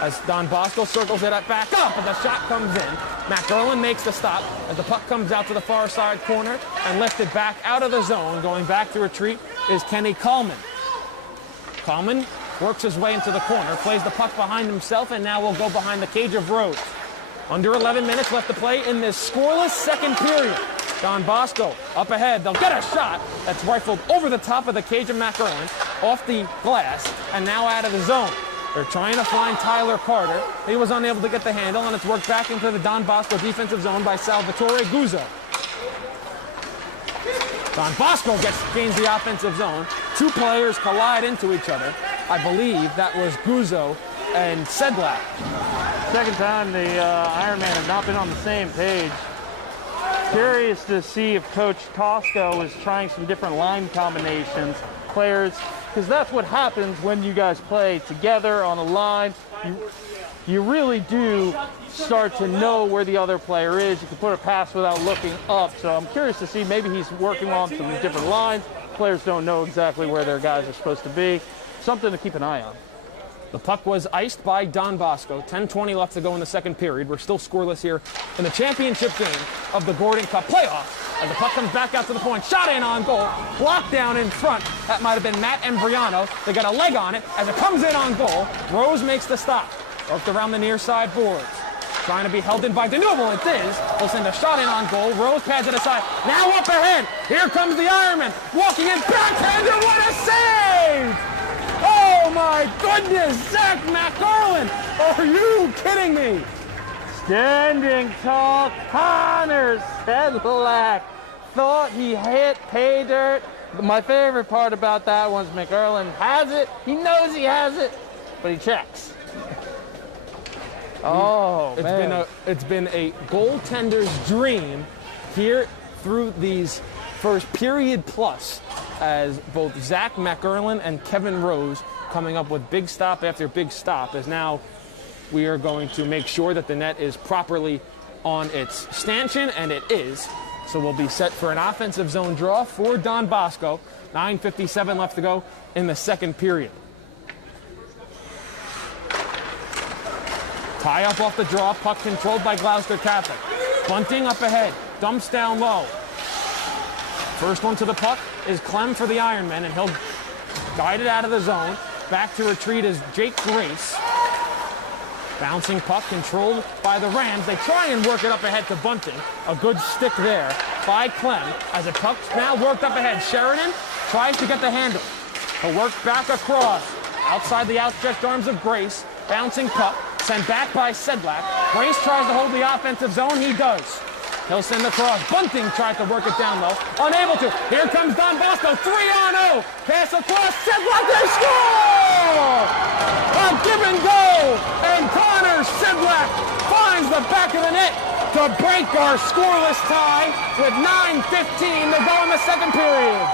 as Don Bosco circles it back up, and the shot comes in. McErlin makes the stop as the puck comes out to the far side corner and lifted back out of the zone. Going back to retreat is Kenny Coleman. Coleman works his way into the corner, plays the puck behind himself, and now will go behind the cage of Rhodes. Under 11 minutes left to play in this scoreless second period. Don Bosco up ahead. They'll get a shot that's rifled over the top of the cage of McErlin, off the glass, and now out of the zone. They're trying to find Tyler Carter. He was unable to get the handle, and it's worked back into the Don Bosco defensive zone by Salvatore Guzzo. Don Bosco gains the offensive zone. Two players collide into each other. I believe that was Guzzo and Sedlak. Second time the Ironman have not been on the same page. Curious to see if Coach Tosco was trying some different line combinations, players, because that's what happens when you guys play together on a line. You really do start to know where the other player is. You can put a pass without looking up. So I'm curious to see, maybe he's working on some different lines. Players don't know exactly where their guys are supposed to be. Something to keep an eye on. The puck was iced by Don Bosco. 10:20 left to go in the second period. We're still scoreless here in the championship game of the Gordon Cup playoffs. As the puck comes back out to the point, shot in on goal, blocked down in front. That might have been Matt Embriano. They got a leg on it. As it comes in on goal, Rose makes the stop. Worked around the near side boards. Trying to be held in by DeNuvel. It is. They'll send a shot in on goal. Rose pads it aside. Now up ahead. Here comes the Ironman. Walking in backhander. What a save! Oh my goodness, Zach McErlin! Are you kidding me? Standing tall, Connor Sedlak thought he hit pay dirt. My favorite part about that was McErlin has it. He knows he has it, but he checks. Oh, man. It's been a goaltender's dream here through these first period plus, as both Zach McErlin and Kevin Rose coming up with big stop after big stop, as now we are going to make sure that the net is properly on its stanchion, and it is. So we'll be set for an offensive zone draw for Don Bosco. 9:57 left to go in the second period. Tie up off the draw, puck controlled by Gloucester Catholic. Bunting up ahead, dumps down low. First one to the puck is Clem for the Ironmen, and he'll guide it out of the zone. Back to retreat is Jake Grace. Bouncing puck controlled by the Rams. They try and work it up ahead to Bunting. A good stick there by Clem. As the puck's now worked up ahead, Sheridan tries to get the handle. He'll work back across. Outside the outstretched arms of Grace. Bouncing puck, sent back by Sedlak. Grace tries to hold the offensive zone. He does. He'll send the cross. Bunting tries to work it down low. Unable to. Here comes Don Bosco. 3-on-0. Pass across. Sedlak. They score! A give and go. And Connor Sedlak finds the back of the net to break our scoreless tie with 9:15 to go in the second period.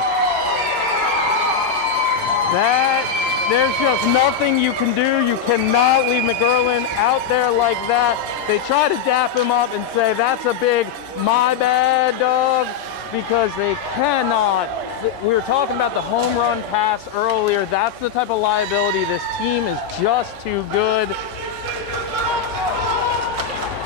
There's just nothing you can do. You cannot leave McErlin out there like that. They try to dap him up and say, that's a big my bad, dog, because they cannot. We were talking about the home run pass earlier. That's the type of liability. This team is just too good.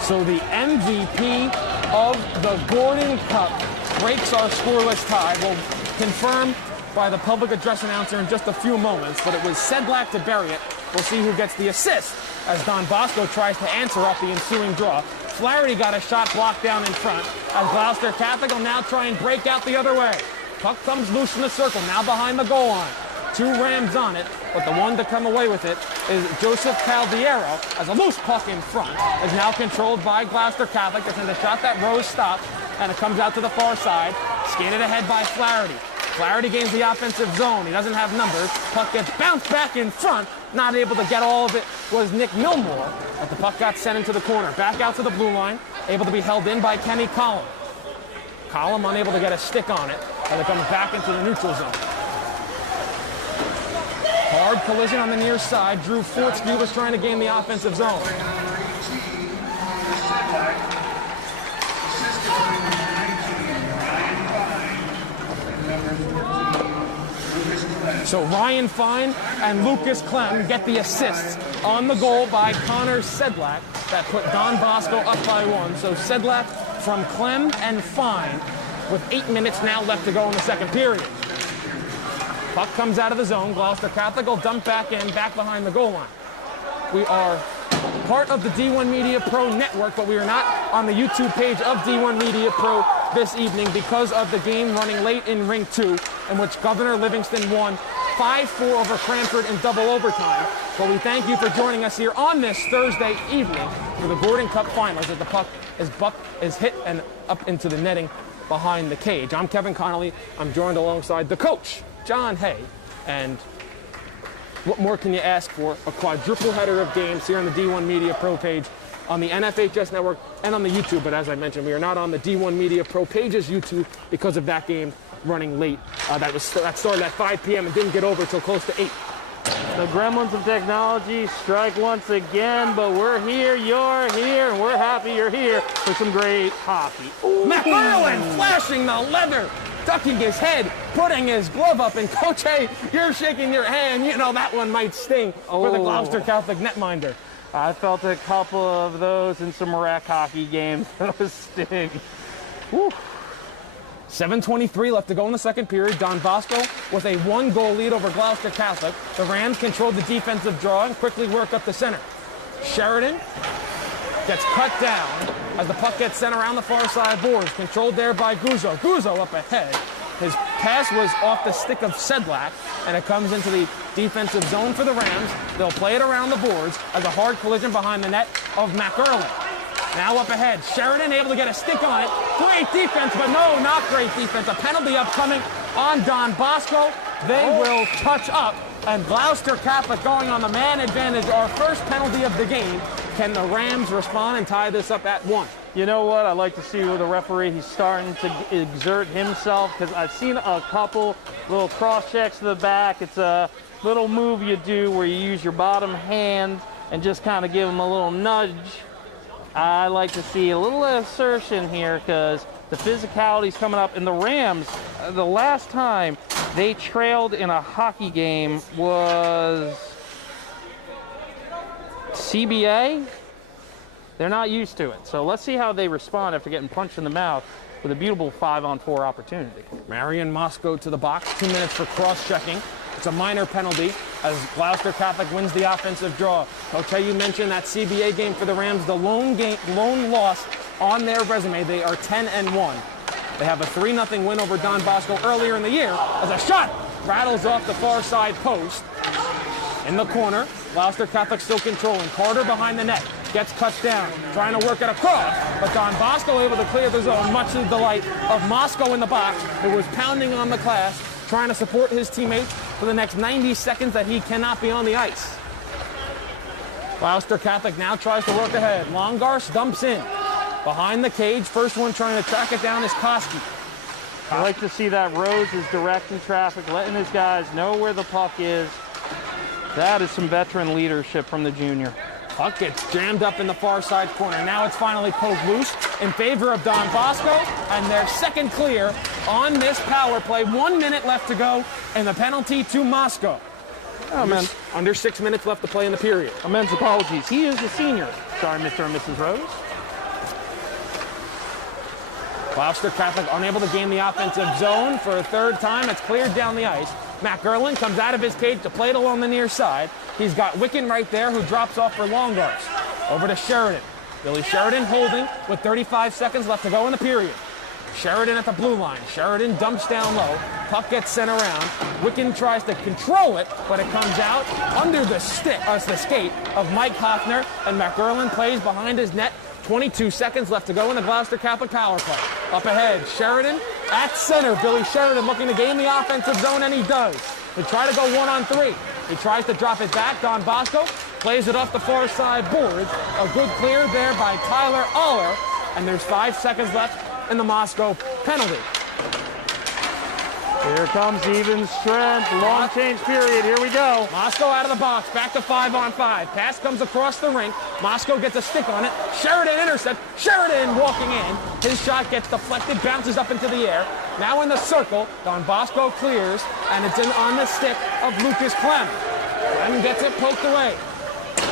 So the MVP of the Gordon Cup breaks our scoreless tie. We'll confirm by the public address announcer in just a few moments, but it was Sedlak to bury it. We'll see who gets the assist as Don Bosco tries to answer off the ensuing draw. Flaherty got a shot blocked down in front as Gloucester Catholic will now try and break out the other way. Puck comes loose in the circle, now behind the goal line. Two Rams on it, but the one to come away with it is Joseph Caldiero, as a loose puck in front is now controlled by Gloucester Catholic. That's in the shot that Rose stopped, and it comes out to the far side. Skated ahead by Flaherty. Flaherty gains the offensive zone. He doesn't have numbers. Puck gets bounced back in front. Not able to get all of it was Nick Milmore, but the puck got sent into the corner. Back out to the blue line, able to be held in by Kenny Collum. Collum unable to get a stick on it, and it comes back into the neutral zone. Hard collision on the near side. Drew Fortsky was trying to gain the offensive zone. So Ryan Fine and Lucas Clem get the assists on the goal by Connor Sedlak that put Don Bosco up by 1. So Sedlak from Clem and Fine with 8 minutes now left to go in the second period. Puck comes out of the zone. Gloucester Catholic will dump back in, back behind the goal line. We are part of the D1 Media Pro network, but we are not on the YouTube page of D1 Media Pro this evening because of the game running late in Ring 2, in which Governor Livingston won 5-4 over Cranford in double overtime. But we thank you for joining us here on this Thursday evening for the Gordon Cup Finals as the puck is hit and up into the netting behind the cage. I'm Kevin Connolly. I'm joined alongside the coach, John Hay, and what more can you ask for? A quadruple header of games here on the D1 Media Pro page, on the NFHS network, and on the YouTube. But as I mentioned, we are not on the D1 Media Pro page's YouTube because of that game running late. That started at 5 p.m. and didn't get over until close to 8. The gremlins of technology strike once again, but we're here, you're here, and we're happy you're here for some great hockey. McFarland flashing the leather, ducking his head, putting his glove up, and Coach Hay, you're shaking your hand. You know that one might sting for the Gloucester Catholic netminder. I felt a couple of those in some rec hockey games. Those sting. Whew. 7:23 left to go in the second period. Don Bosco with a 1-goal lead over Gloucester Catholic. The Rams controlled the defensive draw and quickly worked up the center. Sheridan gets cut down as the puck gets sent around the far side boards. Controlled there by Guzzo. Guzzo up ahead. His pass was off the stick of Sedlak, and it comes into the defensive zone for the Rams. They'll play it around the boards as a hard collision behind the net of McErlin. Now up ahead, Sheridan able to get a stick on it. Great defense, but no, not great defense. A penalty upcoming on Don Bosco. They will touch up, and Gloucester Catholic going on the man advantage. Our first penalty of the game. Can the Rams respond and tie this up at 1? You know what? I like to see with the referee, he's starting to exert himself, because I've seen a couple little cross checks to the back. It's a little move you do where you use your bottom hand and just kind of give him a little nudge. I like to see a little assertion here because the physicality's coming up. And the Rams, the last time they trailed in a hockey game was CBA. They're not used to it. So let's see how they respond after getting punched in the mouth with a beautiful 5-on-4 opportunity. Marion Moscow to the box. 2 minutes for cross-checking. It's a minor penalty as Gloucester Catholic wins the offensive draw. Okay, you mentioned that CBA game for the Rams, the lone loss on their resume. They are 10-1. They have a 3-0 win over Don Bosco earlier in the year as a shot rattles off the far side post. In the corner, Gloucester Catholic still controlling. Carter behind the net, gets cut down, trying to work it across, but Don Bosco able to clear the zone, much to the delight of Moscow in the box, who was pounding on the glass, trying to support his teammates for the next 90 seconds that he cannot be on the ice. Gloucester Catholic now tries to work ahead. Longars dumps in. Behind the cage, first one trying to track it down is Koski. I like to see that Rhodes is directing traffic, letting his guys know where the puck is. That is some veteran leadership from the junior. Puck gets jammed up in the far side corner. Now it's finally poked loose in favor of Don Bosco, and their second clear on this power play. 1 minute left to go, and the penalty to Moscow. Oh, man. Under 6 minutes left to play in the period. Immense apologies. He is a senior. Sorry, Mr. and Mrs. Rose. Gloucester Catholic unable to gain the offensive zone for a third time. It's cleared down the ice. McErlin comes out of his cage to play it along the near side. He's got Wicken right there, who drops off for Longars. Over to Sheridan. Billy Sheridan holding with 35 seconds left to go in the period. Sheridan at the blue line. Sheridan dumps down low. Puck gets sent around. Wicken tries to control it, but it comes out under the skate of Mike Hoffner, and McErlin plays behind his net 22 seconds left to go in the Gloucester Catholic power play. Up ahead, Sheridan at center. Billy Sheridan looking to gain the offensive zone, and he does. They try to go 1-on-3. He tries to drop it back. Don Bosco plays it off the far side boards. A good clear there by Tyler Aller, and there's 5 seconds left in the Moscow penalty. Here comes even strength. Long change period. Here we go. Moscow out of the box. Back to 5-on-5. Pass comes across the rink. Moscow gets a stick on it. Sheridan intercepts. Sheridan walking in. His shot gets deflected, bounces up into the air. Now in the circle, Don Bosco clears, and it's in on the stick of Lucas Clem. Clem gets it poked away.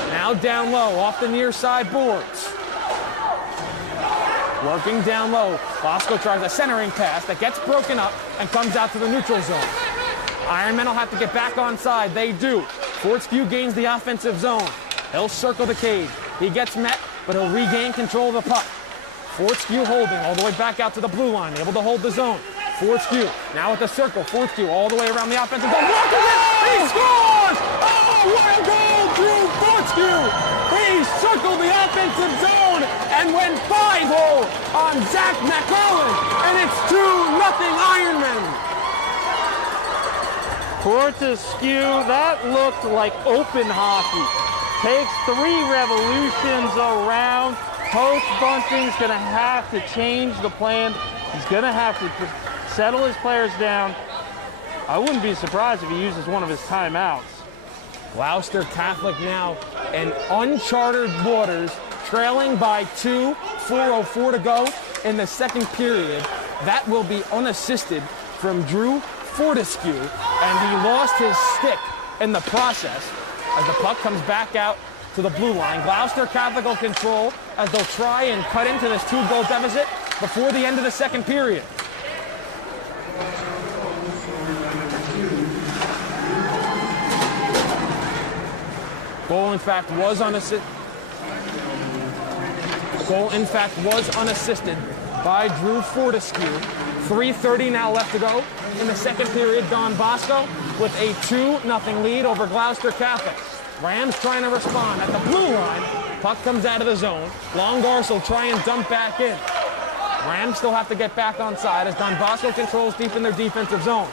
Now down low, off the near side boards. Working down low. Bosco tries a centering pass that gets broken up and comes out to the neutral zone. Ironmen will have to get back on side. They do. Fortescue gains the offensive zone. He'll circle the cage. He gets met, but he'll regain control of the puck. Fortescue holding all the way back out to the blue line, able to hold the zone. Fortescue now at the circle. Fortescue all the way around the offensive zone. Walking in! He scores! Oh, what a goal, Drew Fortescue! He circled the offensive zone and went 5-hole on Zach McCollum, and it's 2-0 Ironmen. Fortescue, that looked like open hockey. Takes 3 revolutions around. Coach Bunting's going to have to change the plan. He's going to have to settle his players down. I wouldn't be surprised if he uses one of his timeouts. Gloucester Catholic now in uncharted waters, trailing by 2, 4:04 to go in the second period. That will be unassisted from Drew Fortescue, and he lost his stick in the process as the puck comes back out to the blue line. Gloucester Catholic will control as they'll try and cut into this 2-goal deficit before the end of the second period. Goal, in fact, was unassisted. Goal, in fact, was unassisted by Drew Fortescue. 3:30 now left to go in the second period. Don Bosco with a 2-0 lead over Gloucester Catholic. Rams trying to respond at the blue line. Puck comes out of the zone. Longars will try and dump back in. Rams still have to get back on side as Don Bosco controls deep in their defensive zone.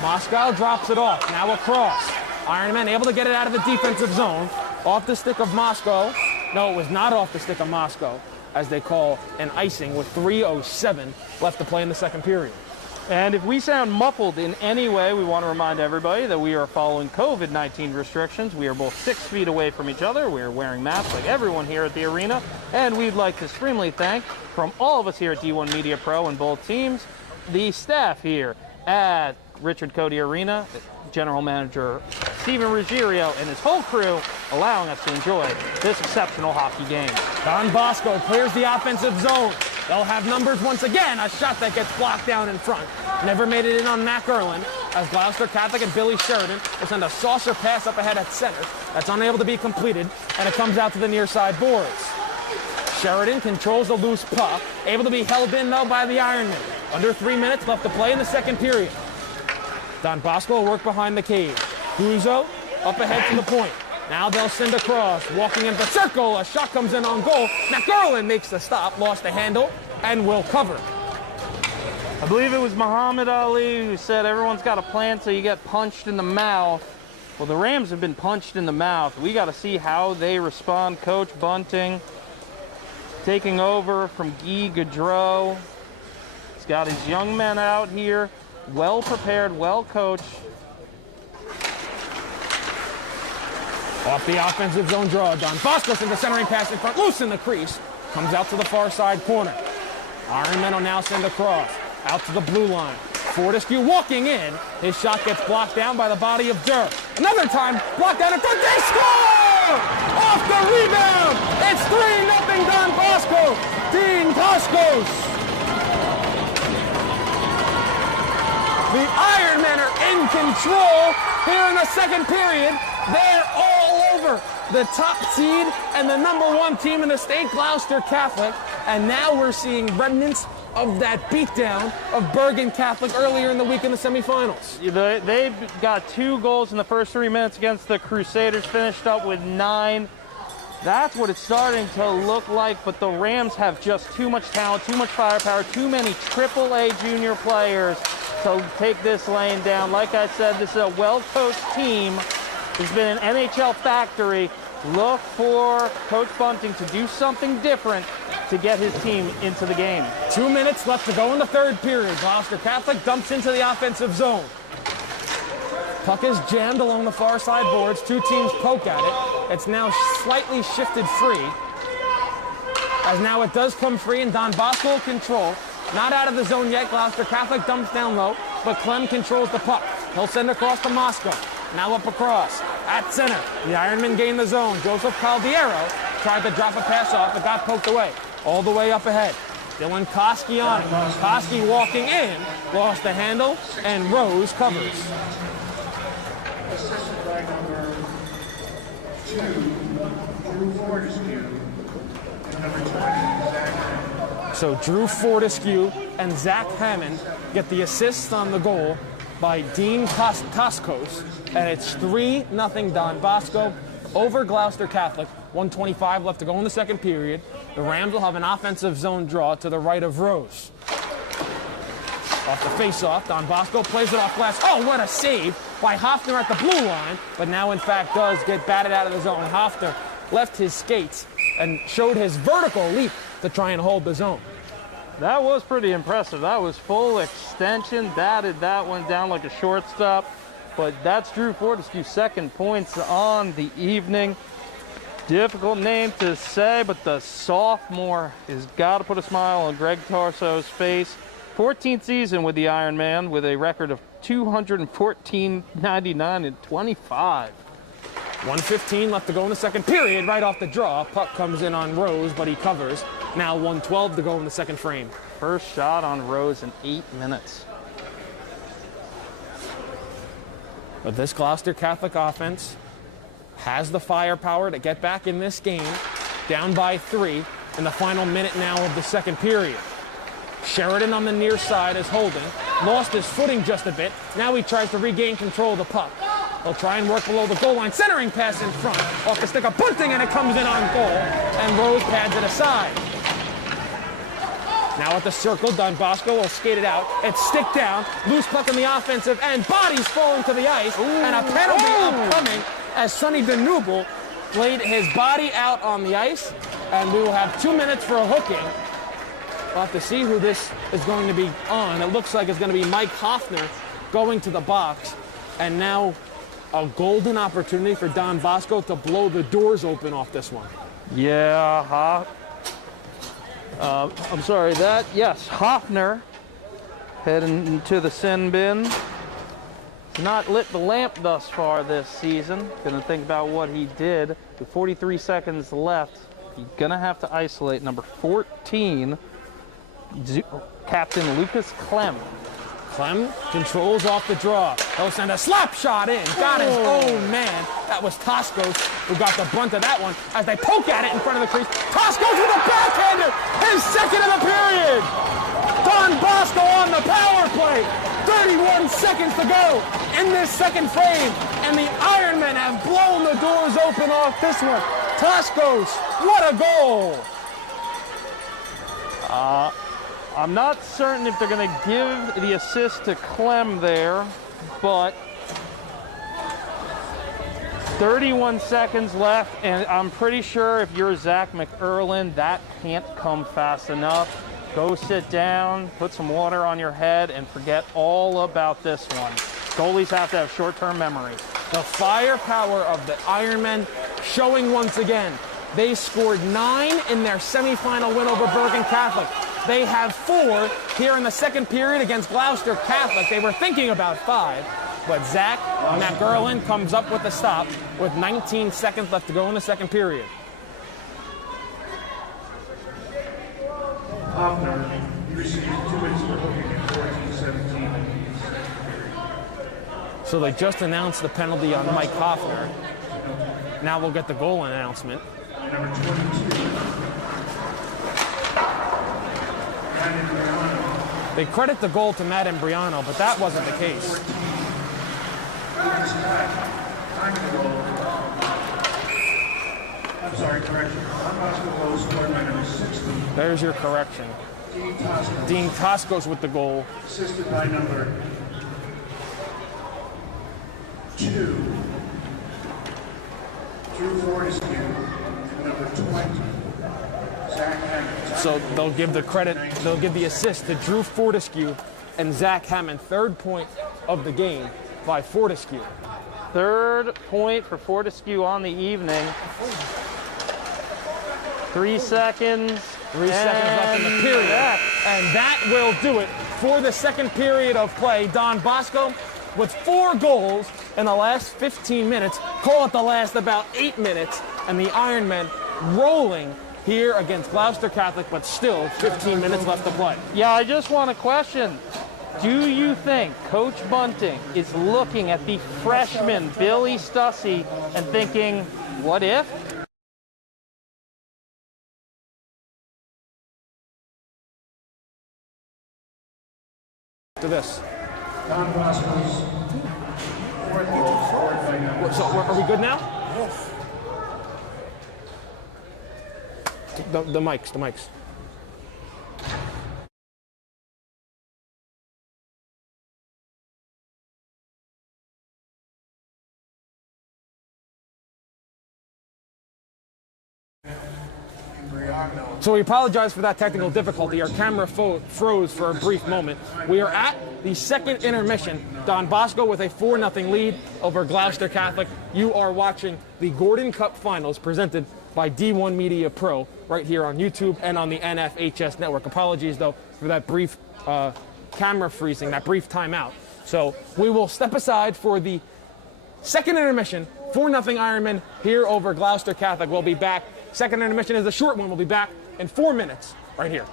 Moscow drops it off. Now across. Ironmen able to get it out of the defensive zone. Off the stick of Moscow. No, it was not off the stick of Moscow, as they call an icing with 3:07 left to play in the second period. And if we sound muffled in any way, we want to remind everybody that we are following COVID-19 restrictions. We are both 6 feet away from each other. We are wearing masks like everyone here at the arena. And we'd like to extremely thank, from all of us here at D1 Media Pro and both teams, the staff here at Richard Cody Arena, General Manager Steven Ruggiero and his whole crew, allowing us to enjoy this exceptional hockey game. Don Bosco clears the offensive zone. They'll have numbers once again. A shot that gets blocked down in front. Never made it in on Mac Erlin, as Gloucester Catholic and Billy Sheridan will send a saucer pass up ahead at center. That's unable to be completed, and it comes out to the near side boards. Sheridan controls the loose puck, able to be held in, though, by the Ironmen. Under 3 minutes left to play in the second period. Don Bosco will work behind the cage. Guzzo up ahead to the point. Now they'll send across, walking into the circle. A shot comes in on goal. McGurlin makes the stop, lost the handle, and will cover. I believe it was Muhammad Ali who said everyone's got a plan so you get punched in the mouth. Well, the Rams have been punched in the mouth. We got to see how they respond. Coach Bunting taking over from Guy Gaudreau. He's got his young men out here, well prepared, well coached. Off the offensive zone draw, Don Bosco sends a centering pass in front, loose in the crease. Comes out to the far side corner. Ironmen will now send across, out to the blue line. Fortescue walking in. His shot gets blocked down by the body of Durr. Another time, blocked out in front, they score! Off the rebound! It's 3-0 Don Bosco. Dean Coscos. The Ironmen are in control here in the second period. They're all over the top seed and the #1 team in the state, Gloucester Catholic. And now we're seeing remnants of that beatdown of Bergen Catholic earlier in the week in the semifinals. They've got 2 goals in the first 3 minutes against the Crusaders, finished up with 9. That's what it's starting to look like, but the Rams have just too much talent, too much firepower, too many AAA junior players to take this lane down. Like I said, this is a well-coached team. There's been an NHL factory. Look for Coach Bunting to do something different to get his team into the game. 2 minutes left to go in the third period. Gloucester Catholic dumps into the offensive zone. Puck is jammed along the far side boards. Two teams poke at it. It's now slightly shifted free. As now it does come free, and Don Bosco will control. Not out of the zone yet. Gloucester Catholic dumps down low, but Clem controls the puck. He'll send across to Moscow. Now up across. At center, the Ironmen gain the zone. Joseph Caldiero tried to drop a pass off, but got poked away. All the way up ahead. Dylan Koski on it. Koski walking in, lost the handle, and Rose covers. Assisted by number 2, Drew Fortescue, and number 20, Zach Hammond. So Drew Fortescue and Zach Hammond get the assist on the goal by Dean Koskos, and it's 3-0 Don Bosco over Gloucester Catholic. 1:25 left to go in the second period. The Rams will have an offensive zone draw to the right of Rose. Off the face-off, Don Bosco plays it off glass. Oh, what a save by Hoffner at the blue line, but now in fact does get batted out of the zone. Hoffner left his skates and showed his vertical leap to try and hold the zone. That was pretty impressive. That was full extension. Batted that one down like a shortstop. But that's Drew Fortescue's second points on the evening. Difficult name to say, but the sophomore has got to put a smile on Greg Tarso's face. 14th season with the Iron Man with a record of 214, 99, and 25. 1:15 left to go in the second period. Right off the draw, puck comes in on Rose, but he covers. Now 1:12 to go in the second frame. First shot on Rose in 8 minutes. But this Gloucester Catholic offense has the firepower to get back in this game, down by 3 in the final minute now of the second period. Sheridan on the near side is holding. Lost his footing just a bit. Now he tries to regain control of the puck. He'll try and work below the goal line. Centering pass in front. Off the stick of Bunting, and it comes in on goal. And Rose pads it aside. Now at the circle, Don Bosco will skate it out. It's stick down. Loose puck in the offensive end. Bodies falling to the ice. And a penalty upcoming as Sonny DeNuble played his body out on the ice. And we will have 2 minutes for a hooking. We'll have to see who this is going to be on. It looks like it's going to be Mike Hoffner going to the box. And now a golden opportunity for Don Bosco to blow the doors open off this one. Yeah, I'm sorry, yes, Hoffner heading into the sin bin. He's not lit the lamp thus far this season. Gonna think about what he did. With 43 seconds left, you're gonna have to isolate number 14, Captain Lucas Clem. Clem controls off the draw. He'll send a slap shot in. Got his own man. That was Toskos who got the brunt of that one as they poke at it in front of the crease. Toskos with a backhander. His second of the period. Don Bosco on the power play. 31 seconds to go in this second frame. And the Ironmen have blown the doors open off this one. Toskos, what a goal. I'm not certain if they're going to give the assist to Clem there, but 31 seconds left, and I'm pretty sure if you're Zach McErlin, that can't come fast enough. Go sit down, put some water on your head, and forget all about this one. Goalies have to have short-term memory. The firepower of the Ironmen showing once again. They scored 9 in their semifinal win over Bergen Catholic. They have 4 here in the second period against Gloucester Catholic. They were thinking about 5, but Zach McErlin comes up with the stop with 19 seconds left to go in the second period. Hoffner received 2 hits for hooking in 14-17. So they just announced the penalty on Mike Hoffner. Now we'll get the goal announcement. Number 22. They credit the goal to Matt Imbriano, but that wasn't the case. I'm sorry, correction. Don Bosco goal scored by number 60. There's your correction. Dean Toscos with the goal. Assisted by number 2. Drew Fortescue. And number 20. Zach Hammond. So they'll give the credit, they'll give the assist to Drew Fortescue and Zach Hammond. Third point of the game by Fortescue. Third point for Fortescue on the evening. 3 seconds. 3 seconds left in the period. And that will do it for the second period of play. Don Bosco with 4 goals in the last 15 minutes. Call it the last about 8 minutes. And the Ironmen rolling here against Gloucester Catholic, but still 15 minutes left to play. Yeah, I just want to question. Do you think Coach Bunting is looking at the freshman Billy Stussy and thinking, what if? To this. Don Bosco's fourth goal scored by number So are we good now? Yes. The mics. So we apologize for that technical difficulty. Our camera froze for a brief moment. We are at the second intermission. Don Bosco with a 4-0 lead over Gloucester Catholic. You are watching the Gordon Cup Finals presented by D1 Media Pro right here on YouTube and on the NFHS network. Apologies, though, for that brief camera freezing, that brief timeout. So we will step aside for the second intermission. 4-0 Ironman here over Gloucester Catholic. We'll be back. Second intermission is a short one. We'll be back in 4 minutes right here.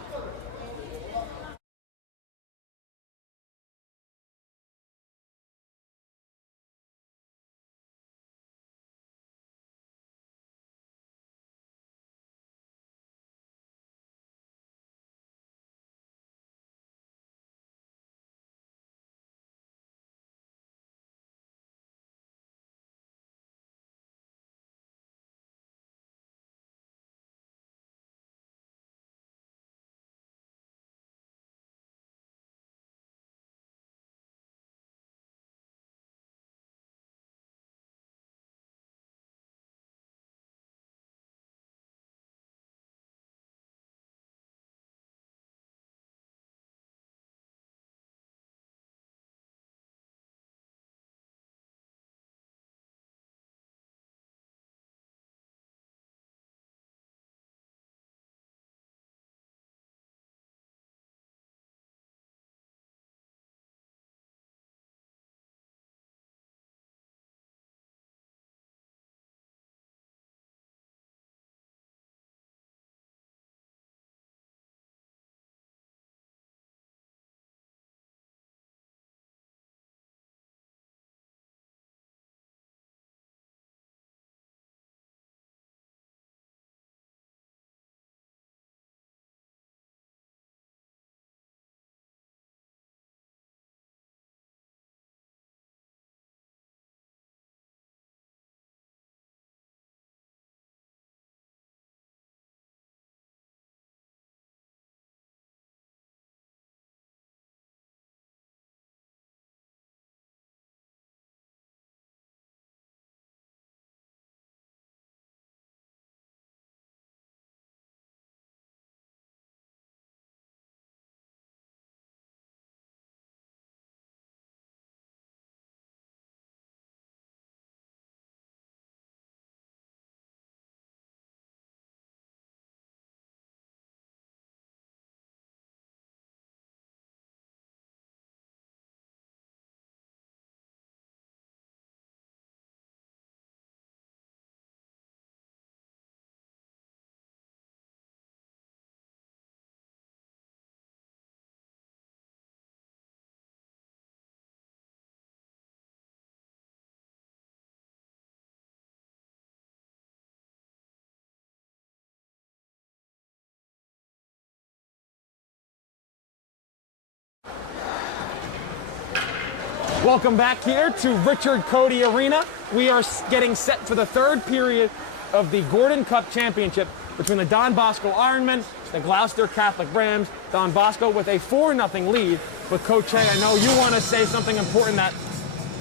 Welcome back here to Richard Cody Arena. We are getting set for the third period of the Gordon Cup Championship between the Don Bosco Ironmen, the Gloucester Catholic Rams. Don Bosco with a 4-0 lead. But Coach Hay, I know you want to say something important, that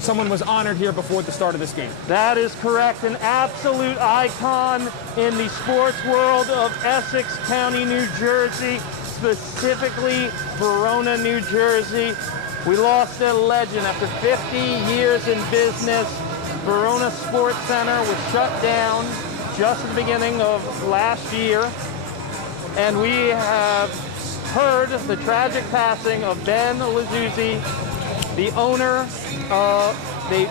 someone was honored here before the start of this game. That is correct. An absolute icon in the sports world of Essex County, New Jersey, specifically Verona, New Jersey. We lost a legend after 50 years in business. Verona Sports Center was shut down just at the beginning of last year. And we have heard the tragic passing of Ben Lazuzzi, the owner. They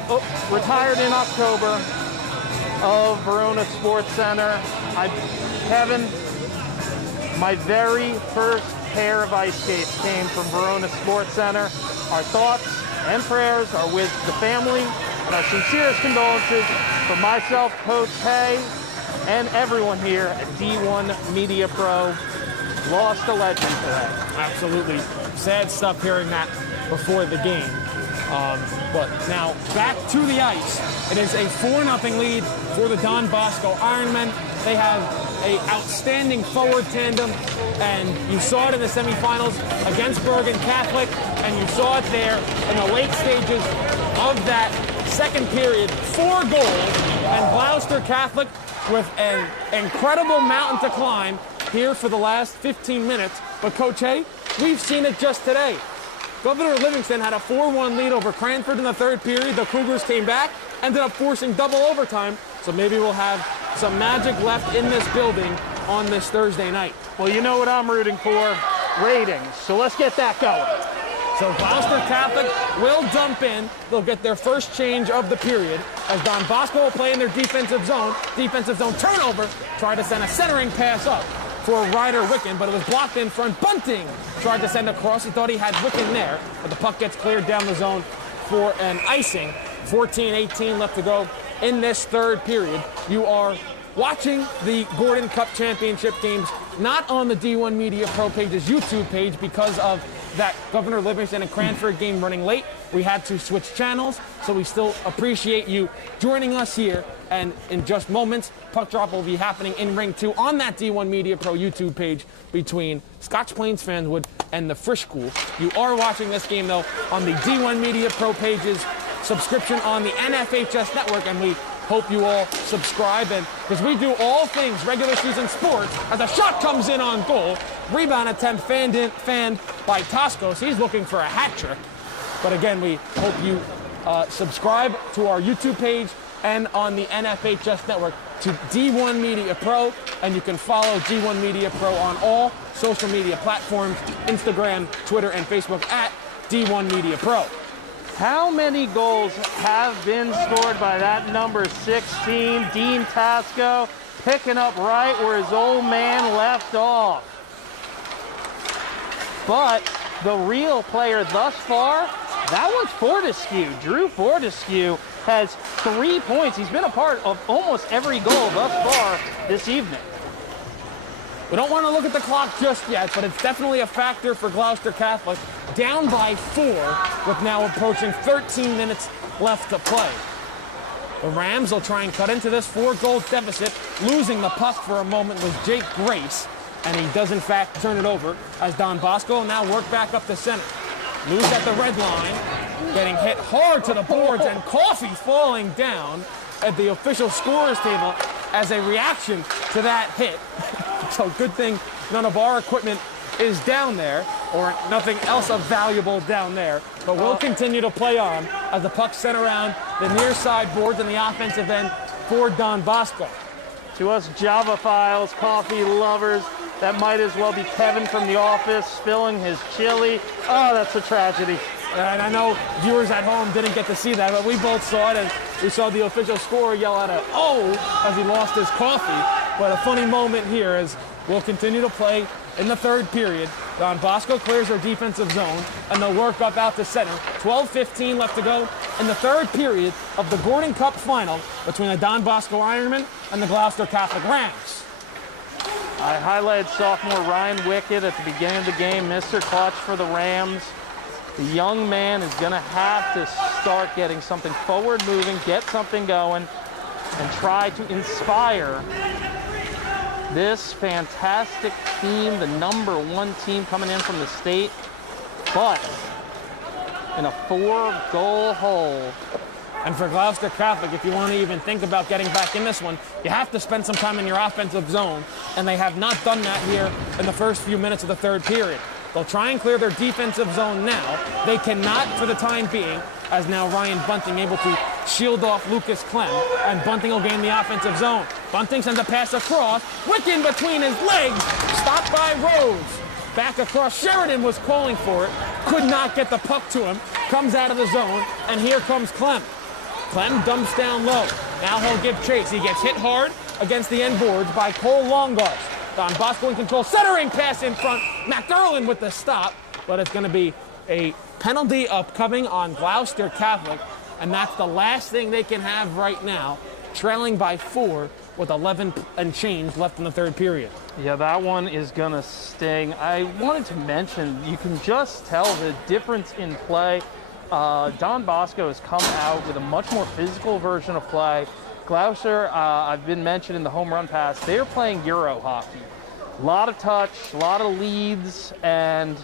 retired in October of Verona Sports Center. Kevin, my very first pair of ice skates came from Verona Sports Center. Our thoughts and prayers are with the family, and our sincerest condolences from myself, Coach Hay, and everyone here at D1 Media Pro. Lost a legend today. Absolutely. Sad stuff hearing that before the game. But now back to the ice. It is a 4-0 lead for the Don Bosco Ironmen. They have an outstanding forward tandem, and you saw it in the semifinals against Bergen Catholic, and you saw it there in the late stages of that second period. 4 goals, and Gloucester Catholic with an incredible mountain to climb here for the last 15 minutes. But Coach Hay, we've seen it just today. Governor Livingston had a 4-1 lead over Cranford in the third period. The Cougars came back, ended up forcing double overtime. So maybe we'll have some magic left in this building on this Thursday night. Well, you know what I'm rooting for? Ratings. So let's get that going. So Gloucester Catholic will dump in. They'll get their first change of the period as Don Bosco will play in their defensive zone. Defensive zone turnover. Tried to send a centering pass up for Ryder Wicken, but it was blocked in front. Bunting tried to send across. He thought he had Wicken there, but the puck gets cleared down the zone for an icing. 14-18 left to go in this third period. You are watching the Gordon Cup Championship games not on the D1 Media Pro page's YouTube page because of that Governor Livingston and Cranford game running late. We had to switch channels, so we still appreciate you joining us here. And in just moments, puck drop will be happening in Ring 2 on that D1 Media Pro YouTube page between Scotch Plains Fanswood and the Frisch School. You are watching this game, though, on the D1 Media Pro page's subscription on the NFHS network, and we hope you all subscribe, and because we do all things regular season sports. As a shot comes in on goal, rebound attempt fanned by Tosco, so he's looking for a hat trick. But again, we hope you subscribe to our YouTube page and on the NFHS network to D1 Media Pro, and you can follow D1 Media Pro on all social media platforms, Instagram, Twitter, and Facebook at D1 Media Pro. How many goals have been scored by that number 16, Dean Tosco, picking up right where his old man left off? But the real player thus far, that one's Fortescue. Drew Fortescue has 3 points. He's been a part of almost every goal thus far this evening. We don't want to look at the clock just yet, but it's definitely a factor for Gloucester Catholic. Down by 4 with now approaching 13 minutes left to play. The Rams will try and cut into this 4-goal deficit. Losing the puck for a moment was Jake Grace, and he does in fact turn it over as Don Bosco will now work back up the center. Moves at the red line, getting hit hard to the boards, and Coffey falling down at the official scorer's table as a reaction to that hit. So good thing none of our equipment is down there, or nothing else of valuable down there. But we'll continue to play on as the puck sent around the near side boards and the offensive end for Don Bosco. To us Javaphiles, coffee lovers, that might as well be Kevin from the office spilling his chili. Oh, that's a tragedy. And I know viewers at home didn't get to see that, but we both saw it, and we saw the official scorer yell out a "oh" as he lost his coffee. But a funny moment here as we'll continue to play in the third period. Don Bosco clears their defensive zone, and they'll work up out to center. 12:15 left to go in the third period of the Gordon Cup final between the Don Bosco Ironmen and the Gloucester Catholic Rams. I highlighted sophomore Ryan Wickett at the beginning of the game, Mr. Clutch for the Rams. The young man is going to have to start getting something forward moving, get something going. and try to inspire this fantastic team, the #1 team coming in from the state, but in a 4-goal hole. And for Gloucester Catholic, if you want to even think about getting back in this one, you have to spend some time in your offensive zone, and they have not done that here in the first few minutes of the third period. They'll try and clear their defensive zone now. They cannot for the time being, as now Ryan Bunting able to shield off Lucas Clem, and Bunting will gain the offensive zone. Bunting sends a pass across, Wiccan between his legs, stopped by Rhodes. Back across, Sheridan was calling for it, could not get the puck to him, comes out of the zone, and here comes Clem. Clem dumps down low. Now he'll give chase. He gets hit hard against the end boards by Cole Longarst. Don Bosco in control, centering pass in front. McDerlin with the stop, but it's going to be a penalty upcoming on Gloucester Catholic, and that's the last thing they can have right now, trailing by 4 with 11 and change left in the third period. Yeah, that one is going to sting. I wanted to mention, you can just tell the difference in play. Don Bosco has come out with a much more physical version of play. Gloucester, I've been mentioned in the home run pass, they're playing Euro hockey. A lot of touch, a lot of leads, and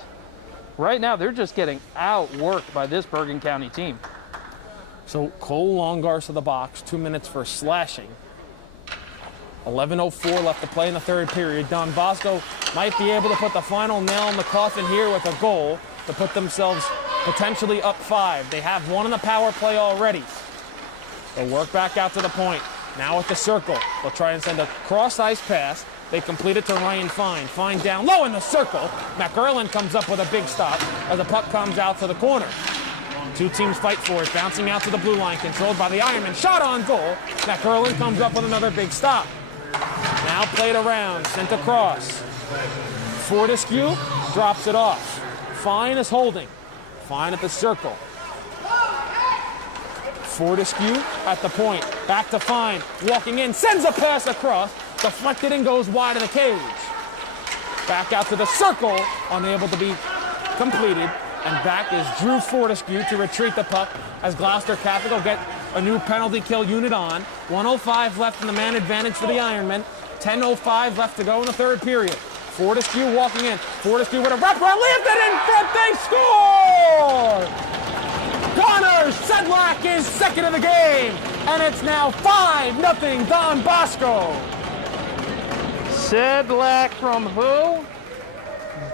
right now they're just getting outworked by this Bergen County team. So Cole Longarst to the box, 2 minutes for slashing. 11:04 left to play in the third period. Don Bosco might be able to put the final nail in the coffin here with a goal to put themselves potentially up 5. They have one in the power play already. They'll work back out to the point. Now at the circle. They'll try and send a cross-ice pass. They complete it to Ryan Fine. Fine down low in the circle. McGurlin comes up with a big stop as the puck comes out to the corner. Two teams fight for it, bouncing out to the blue line, controlled by the Ironman. Shot on goal. McGurlin comes up with another big stop. Now played around, sent across. Fortescue drops it off. Fine is holding. Fine at the circle. Fortescue at the point. Back to Fine. Walking in. Sends a pass across. Deflected and goes wide of the cage. Back out to the circle. Unable to be completed. And back is Drew Fortescue to retreat the puck as Gloucester Catholic will get a new penalty kill unit on. 1:05 left in the man advantage for the Ironmen. 10:05 left to go in the third period. Fortescue walking in. Fortescue with a wraparound. Lifted in front. They score! Connor Sedlak is second of the game. And it's now 5-0 Don Bosco. Sedlak from who?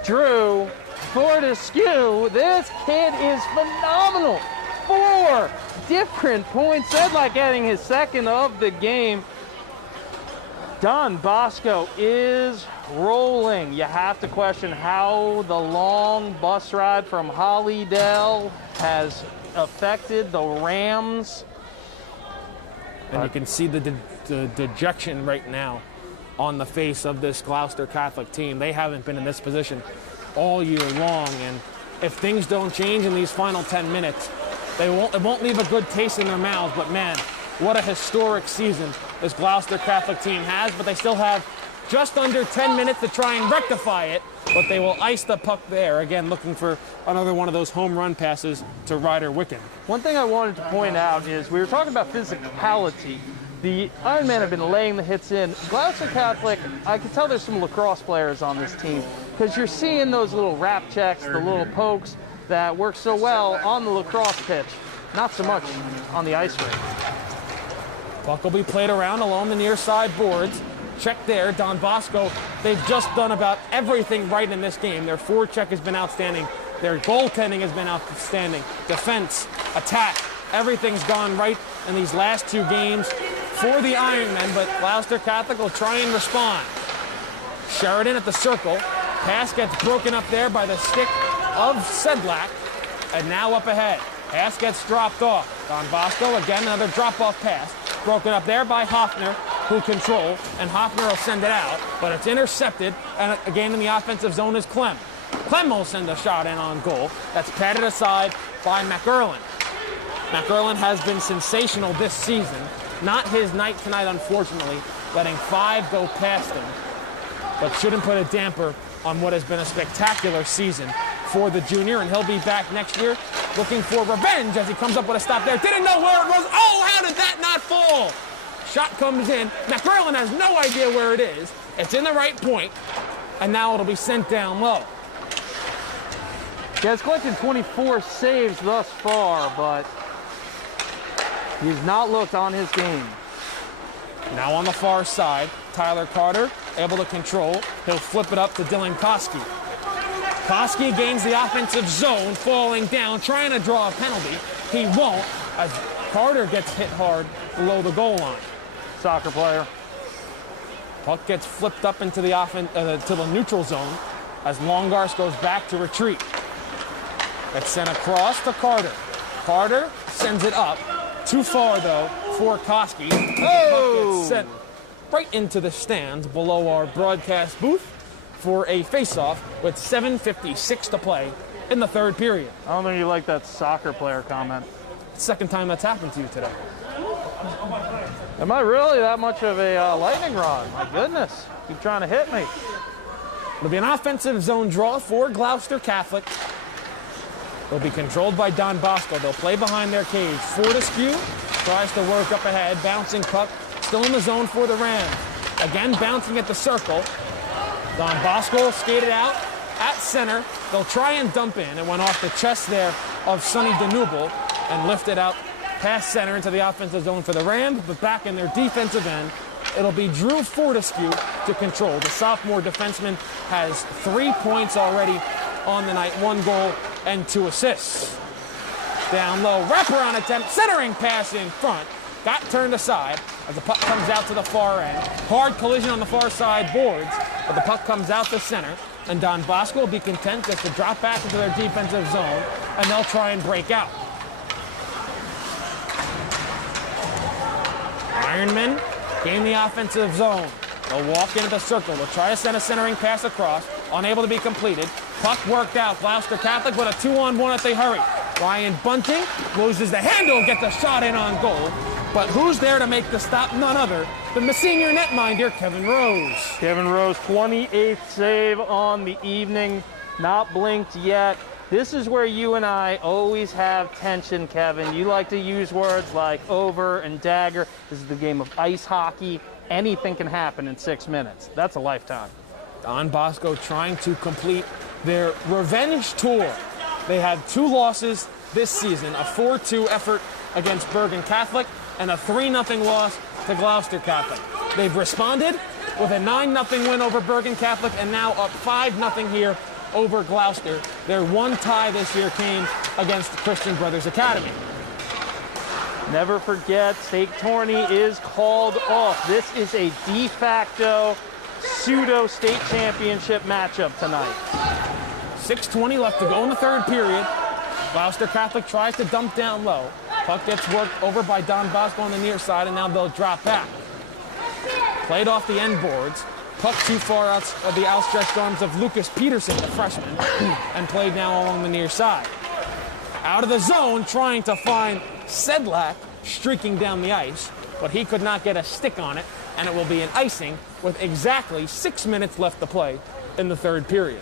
Drew Fortescue. This kid is phenomenal. 4 different points. Sedlak getting his second of the game. Don Bosco is rolling. You have to question how the long bus ride from Hollydale has affected the Rams. And you can see the dejection right now on the face of this Gloucester Catholic team. They haven't been in this position all year long, and if things don't change in these final 10 minutes, it won't leave a good taste in their mouths. But man, what a historic season this Gloucester Catholic team has, but they still have just under 10 minutes to try and rectify it, but they will ice the puck there. Again, looking for another one of those home run passes to Ryder Wiccan. One thing I wanted to point out is we were talking about physicality. The Ironmen have been laying the hits in. Gloucester Catholic, I can tell there's some lacrosse players on this team because you're seeing those little wrap checks, the little pokes that work so well on the lacrosse pitch. Not so much on the ice rink. Puck will be played around along the near side boards. Check there, Don Bosco. They've just done about everything right in this game. Their forecheck has been outstanding. Their goaltending has been outstanding. Defense, attack, everything's gone right in these last 2 games for the Ironmen, but Gloucester Catholic will try and respond. Sheridan at the circle. Pass gets broken up there by the stick of Sedlak, and now up ahead. Pass gets dropped off. Don Bosco, again, another drop-off pass. Broken up there by Hoffner, who control, and Hoffner will send it out, but it's intercepted, and again in the offensive zone is Clem. Clem will send a shot in on goal. That's patted aside by McGurlin. McGurlin has been sensational this season. Not his night tonight, unfortunately, letting 5 go past him, but shouldn't put a damper on what has been a spectacular season for the junior, and he'll be back next year looking for revenge as he comes up with a stop there. Didn't know where it was. Oh, how did that not fall? Shot comes in. McGurlin has no idea where it is. It's in the right point, and now it'll be sent down low. He has collected 24 saves thus far, but he's not looked on his game. Now on the far side, Tyler Carter able to control. He'll flip it up to Dylan Koski. Koski gains the offensive zone, falling down, trying to draw a penalty. He won't, as Carter gets hit hard below the goal line. Soccer player. Puck gets flipped up into the to the neutral zone as Longarst goes back to retreat. It's sent across to Carter. Carter sends it up. Too far, though, for Koski. Oh! Gets sent right into the stands below our broadcast booth for a face-off with 7:56 to play in the third period. I don't think you like that soccer player comment. Second time that's happened to you today. Am I really that much of a lightning rod? My goodness. Keep trying to hit me. It'll be an offensive zone draw for Gloucester Catholic. They'll be controlled by Don Bosco. They'll play behind their cage. Fortescue tries to work up ahead. Bouncing puck. Still in the zone for the Rams. Again, bouncing at the circle. Don Bosco skated out at center. They'll try and dump in. It went off the chest there of Sonny Denubel and lifted out past center into the offensive zone for the Rams. But back in their defensive end, it'll be Drew Fortescue to control. The sophomore defenseman has 3 points already on the night. 1 goal and 2 assists. Down low, wraparound attempt, centering pass in front. Got turned aside as the puck comes out to the far end. Hard collision on the far side boards, but the puck comes out to center. And Don Bosco will be content just to drop back into their defensive zone, and they'll try and break out. Ironman gain the offensive zone. They'll walk into the circle. They'll try to send a centering pass across. Unable to be completed. Puck worked out. Gloucester Catholic with a 2-on-1 if they hurry. Ryan Bunting loses the handle, gets a shot in on goal. But who's there to make the stop? None other than the senior netminder, Kevin Rose. Kevin Rose, 28th save on the evening. Not blinked yet. This is where you and I always have tension, Kevin. You like to use words like over and dagger. This is the game of ice hockey. Anything can happen in 6 minutes. That's a lifetime. Don Bosco trying to complete their revenge tour. They had 2 losses this season, a 4-2 effort against Bergen Catholic and a 3-0 loss to Gloucester Catholic. They've responded with a 9-0 win over Bergen Catholic and now up 5-0 here over Gloucester. Their 1 tie this year came against Christian Brothers Academy. Never forget, State Tourney is called off. This is a de facto pseudo-state championship matchup tonight. 6:20 left to go in the third period. Gloucester Catholic tries to dump down low. Puck gets worked over by Don Bosco on the near side, and now they'll drop back. Played off the end boards. Puck too far out of the outstretched arms of Lucas Peterson, the freshman, and played now along the near side. Out of the zone, trying to find Sedlak streaking down the ice, but he could not get a stick on it, and it will be an icing with exactly 6 minutes left to play in the third period.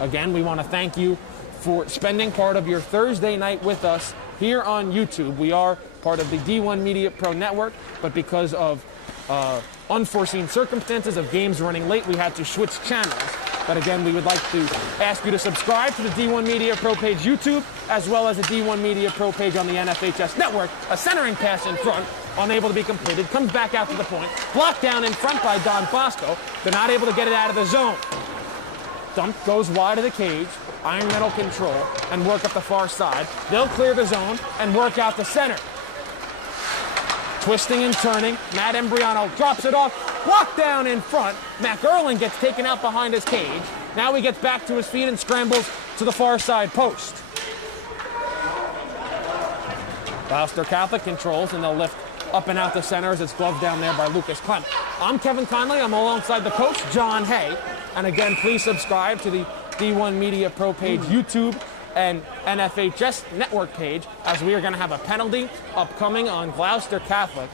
Again, we want to thank you for spending part of your Thursday night with us here on YouTube. We are part of the D1 Media Pro Network, but because of unforeseen circumstances of games running late, we had to switch channels. But again, we would like to ask you to subscribe to the D1 Media Pro page YouTube, as well as the D1 Media Pro page on the NFHS network. A centering pass in front, unable to be completed, comes back out to the point, blocked down in front by Don Bosco. They're not able to get it out of the zone. Dump goes wide of the cage. Iron Metal control and work up the far side. They'll clear the zone and work out the center. Twisting and turning. Matt Embriano drops it off. Blocked down in front. Matt Erling gets taken out behind his cage. Now he gets back to his feet and scrambles to the far side post. Gloucester Catholic controls, and they'll lift up and out the center as it's gloved down there by Lucas Clement. I'm Kevin Conley. I'm alongside the coach, John Hay. And again, please subscribe to the D1 Media Pro page YouTube and NFHS network page, as we are going to have a penalty upcoming on Gloucester Catholic.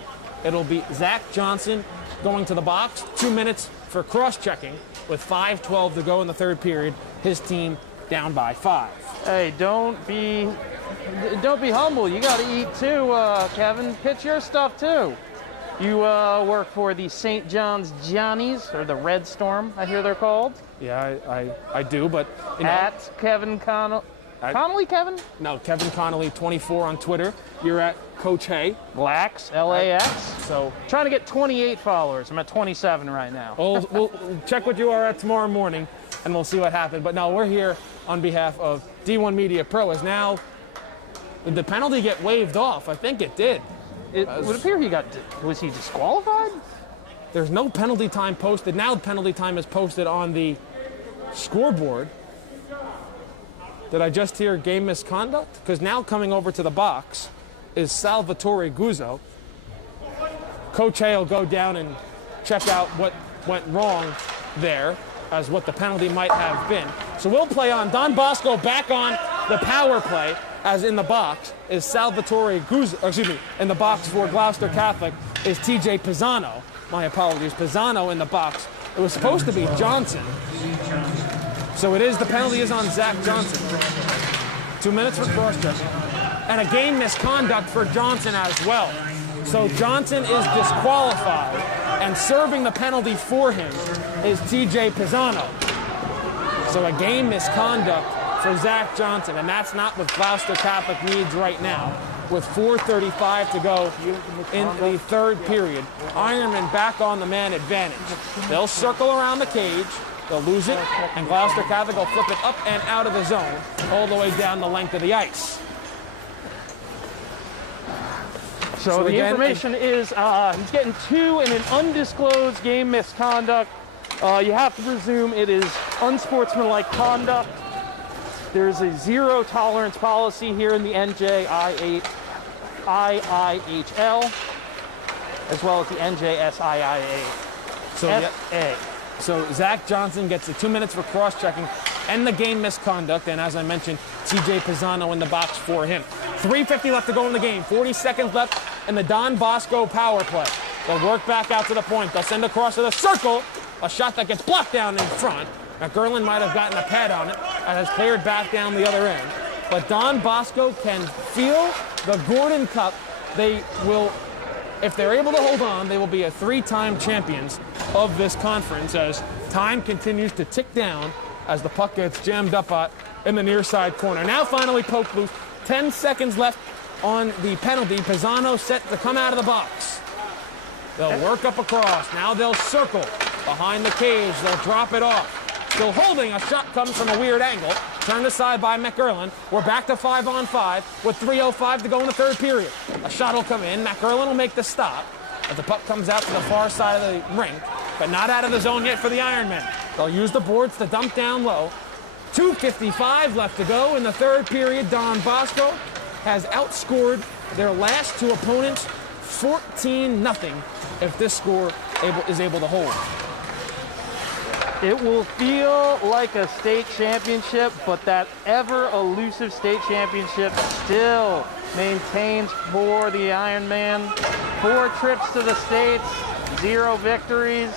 It'll be Zach Johnson going to the box, 2 minutes for cross-checking with 5:12 to go in the third period. His team down by 5. Hey, don't be humble. You got to eat too, Kevin. Pitch your stuff too. You work for the St. John's Johnnies, or the Red Storm, I hear they're called. Yeah, I do, but you know. At Kevin Connolly, Kevin? No, Kevin Connolly 24 on Twitter. You're at Coach Hay. Lax, L-A-X. So Trying to get 28 followers. I'm at 27 right now. we'll check what you are at tomorrow morning, and we'll see what happened. But no, we're here on behalf of D1 Media Pro. As now, did the penalty get waived off? I think it did. It would appear was he disqualified? There's no penalty time posted. Now the penalty time is posted on the scoreboard. Did I just hear game misconduct? Because now coming over to the box is Salvatore Guzzo. Coach Hay will go down and check out what went wrong there as what the penalty might have been. So we'll play on Don Bosco back on the power play, as in the box is Salvatore Guzzo, excuse me, in the box for Gloucester Catholic is TJ Pisano. My apologies, Pisano in the box. It was supposed to be Johnson. So it is, the penalty is on Zach Johnson. 2 minutes for cross-checking. And a game misconduct for Johnson as well. So Johnson is disqualified, and serving the penalty for him is TJ Pisano. So a game misconduct for Zach Johnson, and that's not what Gloucester Catholic needs right now. With 4:35 to go in the third period, Ironman back on the man advantage. They'll circle around the cage, they'll lose it, and Gloucester Catholic will flip it up and out of the zone, all the way down the length of the ice. So the again, information is he's getting 2 in an undisclosed game misconduct. You have to presume it is unsportsmanlike conduct. There's a zero tolerance policy here in the NJIIHL, as well as the NJSIIA. So Zach Johnson gets the 2 minutes for cross-checking and the game misconduct, and as I mentioned, TJ Pisano in the box for him. 3:50 left to go in the game, 40 seconds left in the Don Bosco power play. They'll work back out to the point. They'll send across to the circle, a shot that gets blocked down in front. Now, Gerlin might have gotten a pad on it and has cleared back down the other end. But Don Bosco can feel the Gordon Cup. They will, if they're able to hold on, they will be a 3-time champions of this conference as time continues to tick down as the puck gets jammed up in the near side corner. Now finally poked loose. 10 seconds left on the penalty. Pisano set to come out of the box. They'll work up across. Now they'll circle behind the cage. They'll drop it off. Still holding, a shot comes from a weird angle. Turned aside by McGurlin. We're back to 5-on-5 with 3:05 to go in the third period. A shot will come in. McGurlin will make the stop as the puck comes out to the far side of the rink, but not out of the zone yet for the Ironmen. They'll use the boards to dump down low. 2:55 left to go in the third period. Don Bosco has outscored their last 2 opponents 14-0 if this score is able to hold. It will feel like a state championship, but that ever-elusive state championship still maintains for the Ironman. 4 trips to the States, 0 victories.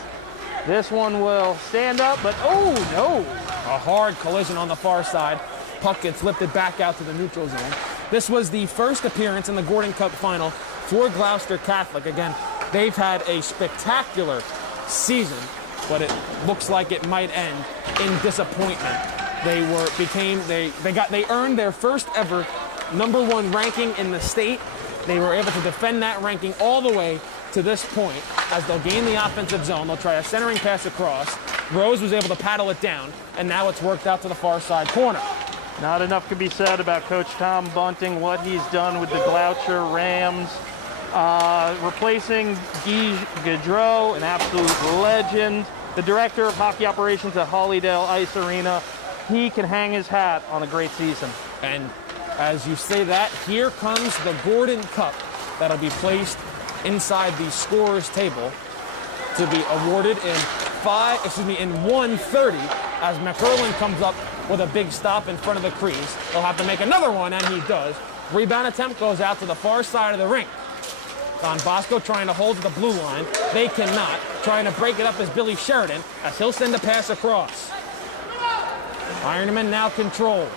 This one will stand up, but oh no! A hard collision on the far side. Puck gets lifted back out to the neutral zone. This was the first appearance in the Gordon Cup final for Gloucester Catholic. Again, they've had a spectacular season, but it looks like it might end in disappointment. They earned their first ever #1 ranking in the state. They were able to defend that ranking all the way to this point as they'll gain the offensive zone. They'll try a centering pass across. Rose was able to paddle it down, and now it's worked out to the far side corner. Not enough could be said about Coach Tom Bunting, what he's done with the Gloucester Rams. Replacing Guy Gaudreau, an absolute legend. The director of hockey operations at Hollydale Ice Arena. He can hang his hat on a great season. And as you say that, here comes the Gordon Cup that'll be placed inside the scorer's table to be awarded in 1:30 as McGurlin comes up with a big stop in front of the crease. They'll have to make another one, and he does. Rebound attempt goes out to the far side of the rink. Don Bosco trying to hold to the blue line. They cannot. Trying to break it up is Billy Sheridan as he'll send a pass across. Ironman now control.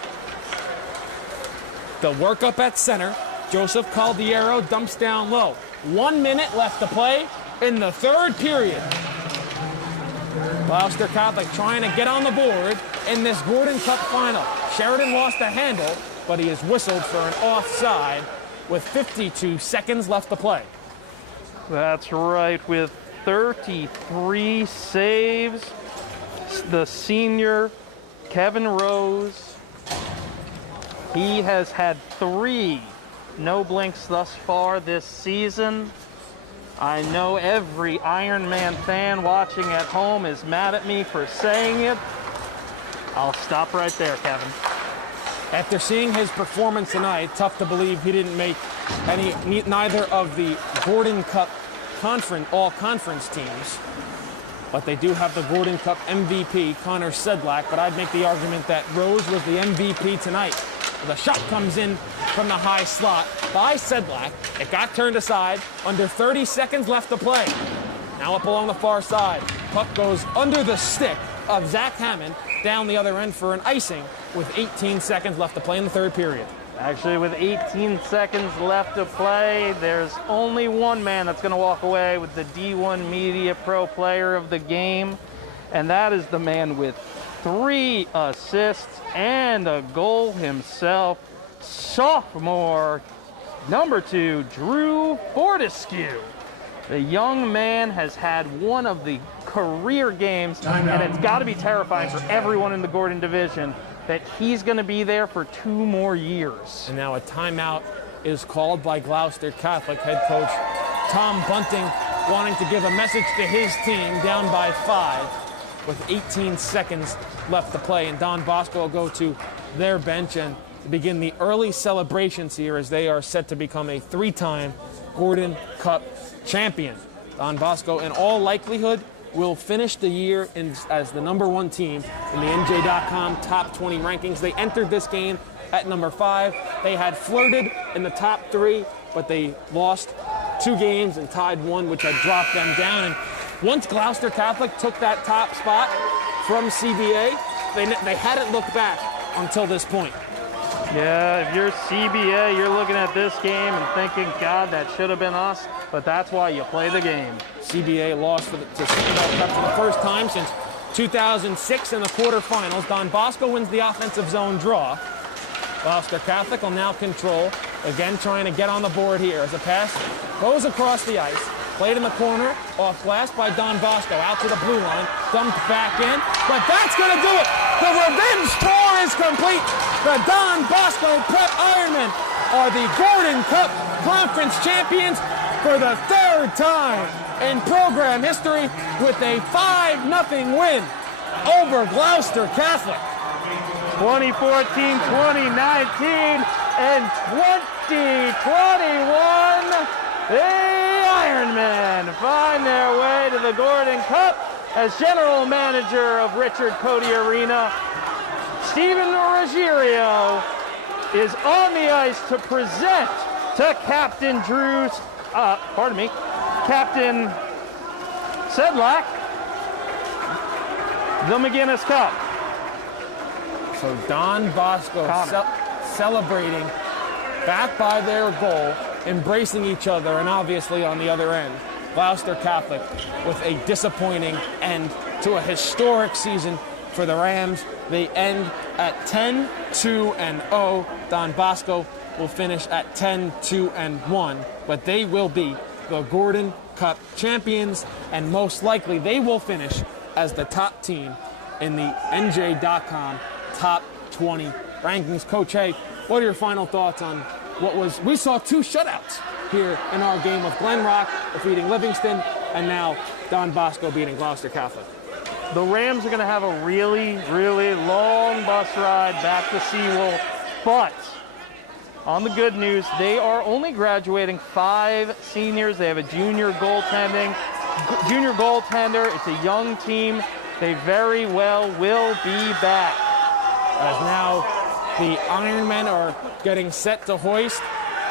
The work up at center. Joseph Caldiero dumps down low. 1 minute left to play in the third period. Gloucester Catholic trying to get on the board in this Gordon Cup final. Sheridan lost the handle, but he is whistled for an offside with 52 seconds left to play. That's right, with 33 saves, the senior Kevin Rose, he has had 3 no blinks thus far this season. I know every Ironman fan watching at home is mad at me for saying it. I'll stop right there, Kevin. After seeing his performance tonight, tough to believe he didn't make neither of the Gordon Cup all-conference teams. But they do have the Gordon Cup MVP, Connor Sedlak. But I'd make the argument that Rose was the MVP tonight. The shot comes in from the high slot by Sedlak. It got turned aside. Under 30 seconds left to play. Now up along the far side. Puck goes under the stick of Zach Hammond down the other end for an icing with 18 seconds left to play in the third period. Actually, with 18 seconds left to play, there's only one man that's going to walk away with the D1 Media Pro Player of the Game, and that is the man with 3 assists and a goal himself, sophomore number 2, Drew Fortescue. The young man has had one of the career games, and it's got to be terrifying for everyone in the Gordon division that he's going to be there for 2 more years. And now a timeout is called by Gloucester Catholic head coach Tom Bunting, wanting to give a message to his team down by 5 with 18 seconds left to play. And Don Bosco will go to their bench and begin the early celebrations here as they are set to become a 3-time Gordon Cup champion. Don Bosco, in all likelihood, will finish the year as the #1 team in the NJ.com top 20 rankings. They entered this game at number 5. They had flirted in the top 3, but they lost 2 games and tied 1, which had dropped them down. And once Gloucester Catholic took that top spot from CBA, they hadn't looked back until this point. Yeah, if you're CBA, you're looking at this game and thinking, God, that should have been us, but that's why you play the game. CBA lost to Citadel Cup for the first time since 2006 in the quarterfinals. Don Bosco wins the offensive zone draw. Gloucester Catholic will now control, again trying to get on the board here as a pass goes across the ice, played in the corner, off glass by Don Bosco, out to the blue line, dumped back in, but that's going to do it. The revenge tour is complete. The Don Bosco Prep Ironmen are the Gordon Cup Conference champions for the 3rd time in program history with a 5-0 win over Gloucester Catholic. 2014, 2019, and 2021, the Ironmen find their way to the Gordon Cup as general manager of Richard Cody Arena. Stephen Ruggiero is on the ice to present to Captain Captain Sedlak, the McGinnis Cup. So Don Bosco celebrating back by their goal, embracing each other, and obviously on the other end, Gloucester Catholic with a disappointing end to a historic season for the Rams. They end at 10-2-0. Don Bosco will finish at 10-2-1, but they will be the Gordon Cup champions, and most likely they will finish as the top team in the NJ.com top 20 rankings. Coach, hey, what are your final thoughts on what was, we saw 2 shutouts here in our game with Glen Rock defeating Livingston, and now Don Bosco beating Gloucester Catholic. The Rams are going to have a really, really long bus ride back to Sewell, but on the good news, they are only graduating 5 seniors. They have a junior goaltender. It's a young team. They very well will be back. As now the Ironmen are getting set to hoist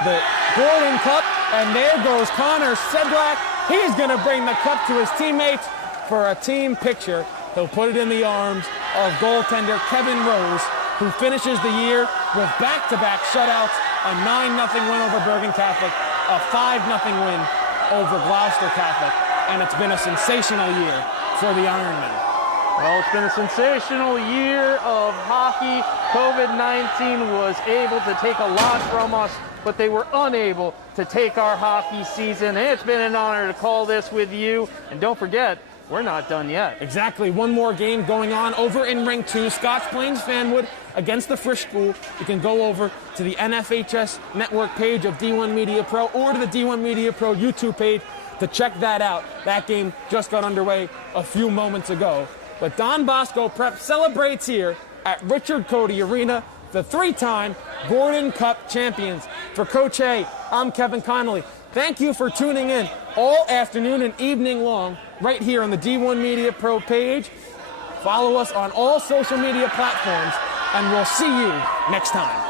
the Gordon Cup, and there goes Connor Sedlak. He's going to bring the cup to his teammates for a team picture. He'll put it in the arms of goaltender Kevin Rose, who finishes the year with back-to-back shutouts, a 9-0 win over Bergen Catholic, a 5-0 win over Gloucester Catholic. and it's been a sensational year for the Ironmen. Well, it's been a sensational year of hockey. COVID-19 was able to take a lot from us, but they were unable to take our hockey season. And it's been an honor to call this with you. And don't forget, we're not done yet. Exactly. One more game going on over in Ring 2, Scotts Plains Fanwood against the Frisch School. You can go over to the NFHS network page of D1 Media Pro or to the D1 Media Pro YouTube page to check that out. That game just got underway a few moments ago. But Don Bosco Prep celebrates here at Richard Cody Arena, the 3-time Gordon Cup champions. For Coach A, I'm Kevin Connolly. Thank you for tuning in all afternoon and evening long right here on the D1 Media Pro page. Follow us on all social media platforms, and we'll see you next time.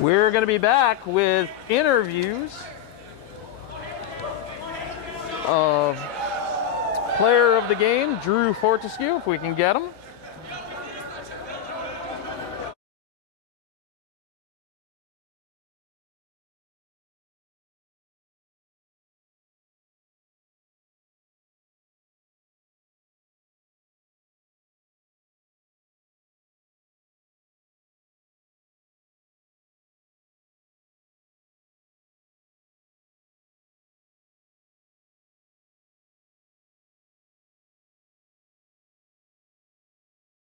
We're going to be back with interviews of player of the game, Drew Fortescue, if we can get him.